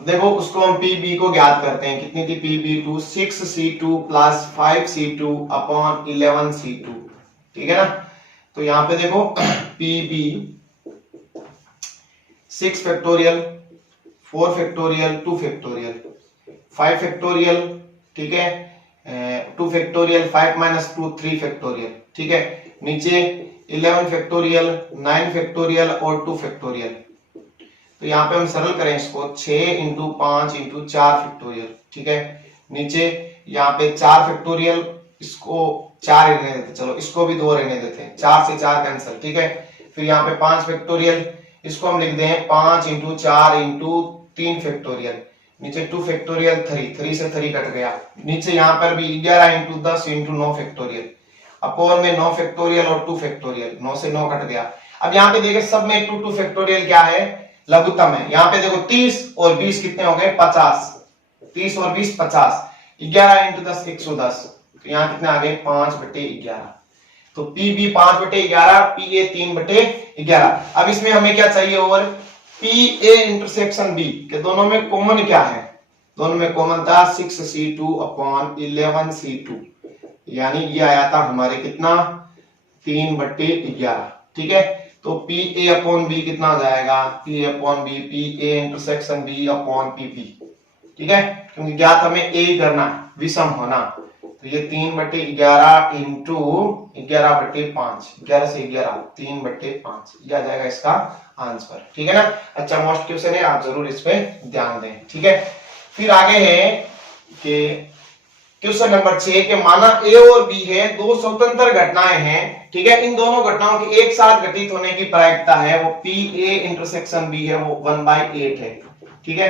देखो उसको हम PB को ज्ञात करते हैं, कितनी थी PB2 6c2 plus 5c2 upon 11c2। ठीक है ना, तो यहां पे देखो PB 6 factorial 4 factorial 2 factorial 5 factorial. ठीक है, 2 फैक्टोरियल 5 माइनस 2 3 फैक्टोरियल। ठीक है, नीचे 11 फैक्टोरियल 9 फैक्टोरियल और 2 फैक्टोरियल। तो यहाँ पे हम सरल करें इसको 6 इंटू 5 इंटू 4 फैक्टोरियल। ठीक है, नीचे यहाँ पे 4 फैक्टोरियल, इसको 4 रहने देते, चलो इसको भी 2 रहने देते हैं, 4 से 4 कैंसिल। ठीक है, फिर यहाँ पे 5 फैक्टोरियल, इसको हम लिख दें 5 इंटू 4 इंटू 3 फैक्टोरियल, नीचे 2 फैक्टोरियल 3 से 3 कट गया, नीचे यहाँ पर भी 11 इंटू 10 इंटू 9 फैक्टोरियल अपॉन में 9 फैक्टोरियल और 2 फैक्टोरियल, 9 से 9 कट गया। अब यहाँ पे देखे सब में 2 फैक्टोरियल क्या है, लघुत्तम है। यहाँ पे देखो 30 और 20 कितने हो गए 50, 30 और 20 50, 11 इंटू 10 110, तो यहाँ कितने आ गए 5 बटे 11। तो PB 5 बटे 11, PA 3 बटे 11। अब इसमें हमें क्या चाहिए, और PA इंटरसेक्शन B के दोनों में कॉमन क्या है, दोनों में कॉमन था 6c2 अपॉन 11c2, यानी ये आया था हमारे कितना 3 बटे 11। ठीक है, तो PA अपॉन B कितना हो जाएगा, PA upon B PA intersection B upon PP। ठीक है, क्योंकि ज्ञात हमें A करना है, विषम होना, तो ये 3 बटे 11 इंटू 11 बटे 5, 11 से 11 3 बटे 5, यह आ जाएगा इसका आंसर। ठीक है ना, अच्छा मोस्ट क्वेश्चन है, आप जरूर इस पे ध्यान दें। ठीक है, फिर आगे है कि क्वेश्चन नंबर 6 के माना A और B है, दो स्वतंत्र घटनाएं हैं। ठीक है, इन दोनों घटनाओं की एक साथ घटित होने की प्रायिकता है वो PA इंटरसेक्शन B है, वो 1/8 है। ठीक है,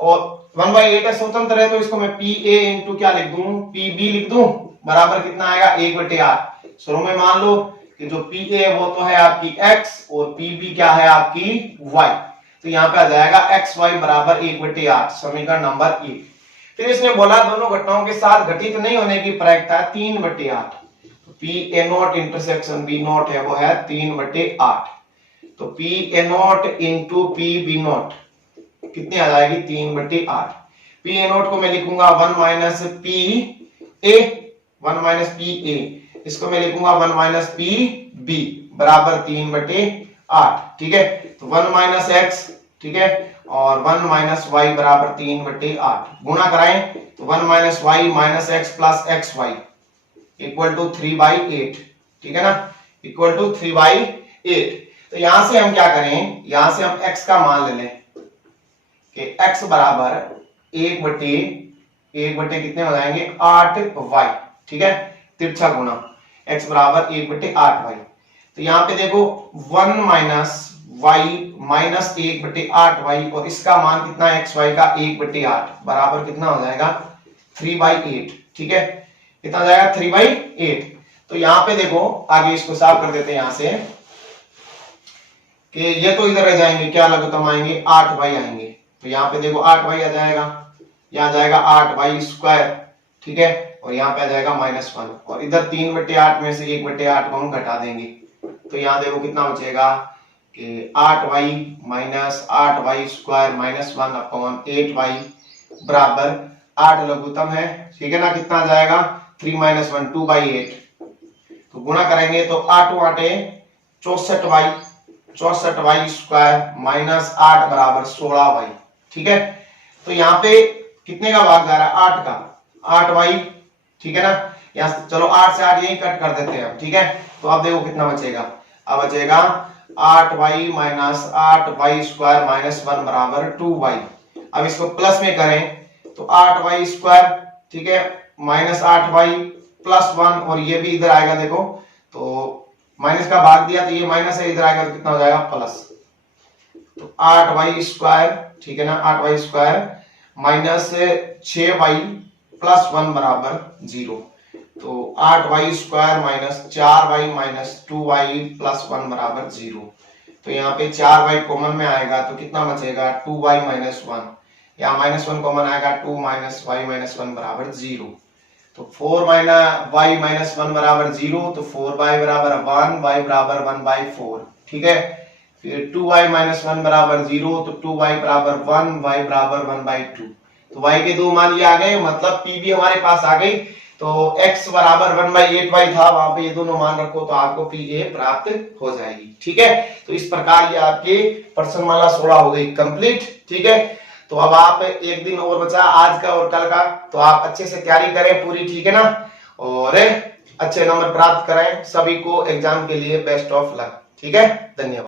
और 1/8 है, स्वतंत्र है, तो इसको मैं पी ए इंटू क्या लिख दूं, पी बी लिख दूं, बराबर कितना आएगा 1/8। शुरू में मान लो कि जो पी ए वो तो है आपकी x और पी बी क्या है आपकी y, तो यहाँ पे आ जाएगा एक्स वाई बराबर 1/8, समीकरण नंबर 1। फिर इसने बोला दोनों घटनाओं के साथ घटित नहीं होने की प्रायिकता 3/8, P A not intersection B not है वो है 3/8, तो P A not into P B not कितनी आ जाएगी 3/8। पी ए नॉट को मैं लिखूंगा 1 minus P A, 1 minus P A, इसको मैं लिखूंगा 1 माइनस पी बी बराबर 3/8, ठीक है। तो 1 माइनस एक्स, ठीक है, और 1 माइनस वाई बराबर 3/8, गुणा कराएं तो 1 minus Y minus X plus X Y equal to 3/8, ठीक है ना, इक्वल टू 3/8। तो यहां से हम क्या करें, यहां से हम x का मान ले लें कि x बराबर 1/1 कितने हो जाएंगे 8y, ठीक है, तिरछा गुना x बराबर 1/8y। तो यहां पे देखो 1 माइनस y माइनस 1/8y और इसका मान कितना है xy का 1/8 बराबर कितना हो जाएगा 3/8, ठीक है, कितना हो जाएगा 3/8। तो यहां पे देखो आगे इसको साफ कर देते हैं यहां से कि ये तो इधर रह जाएंगे, क्या लघुत्तम आएंगे 8y आएंगे, तो यहाँ पे देखो 8y आ जाएगा, यहाँ जाएगा 8y स्क्वायर, ठीक है, और यहाँ पे आ जाएगा -1 और इधर 3/8 में से 1/8 को हम घटा देंगे, तो यहाँ देखो कितना बचेगा कि 8y minus 8y square -1 upon 8y बराबर 8 लघुत्तम है, ठीक है ना, कितना आ जाएगा 3 - 1 2/8, तो गुणा करेंगे तो 8 8 64y स्क्वायर माइनस 8 बराबर 16y, ठीक है। तो यहाँ पे कितने का भाग जा रहा है 8 का, 8y, ठीक है ना, यहाँ चलो 8 से 8 यही कट कर देते हैं, ठीक है। तो अब देखो कितना बचेगा, अब बचेगा 8y माइनस 8y स्क्वायर -1 बराबर 2y। अब इसको प्लस में करें तो 8y स्क्वायर, ठीक है, माइनस 8y प्लस 1 और ये भी इधर आएगा, देखो तो माइनस का भाग दिया तो ये माइनस है, इधर आएगा तो कितना हो जाएगा प्लस, तो 8y स्क्वायर, ठीक है ना, 8y square minus 6y plus 1 बराबर 0, तो 8y square minus 4y minus 2y plus 1 बराबर 0। तो यहाँ पे 4y कॉमन में आएगा तो कितना बचेगा 2y माइनस 1, यहाँ -1 कॉमन आएगा 2 माइनस y माइनस 1 बराबर 0, तो 4 y माइनस 1 बराबर 0, तो 4y बराबर 1, y बराबर 1/4, ठीक है। फिर 2y माइनस 1 बराबर 0, तो 2y बराबर 1, y बराबर 1/2, तो y के दो मान ये आ गए, मतलब p भी हमारे पास आ गई। तो x बराबर 1/8y था, वहां पे ये दोनों मान रखो तो आपको PA प्राप्त हो जाएगी, ठीक है। तो इस प्रकार ये आपकी प्रश्नमाला 16 हो गई कंप्लीट, ठीक है। तो अब आप एक दिन और बचा आज का और कल का, तो आप अच्छे से तैयारी करें पूरी, ठीक है ना, और अच्छे नंबर प्राप्त करें। सभी को एग्जाम के लिए बेस्ट ऑफ लक, ठीक है, धन्यवाद।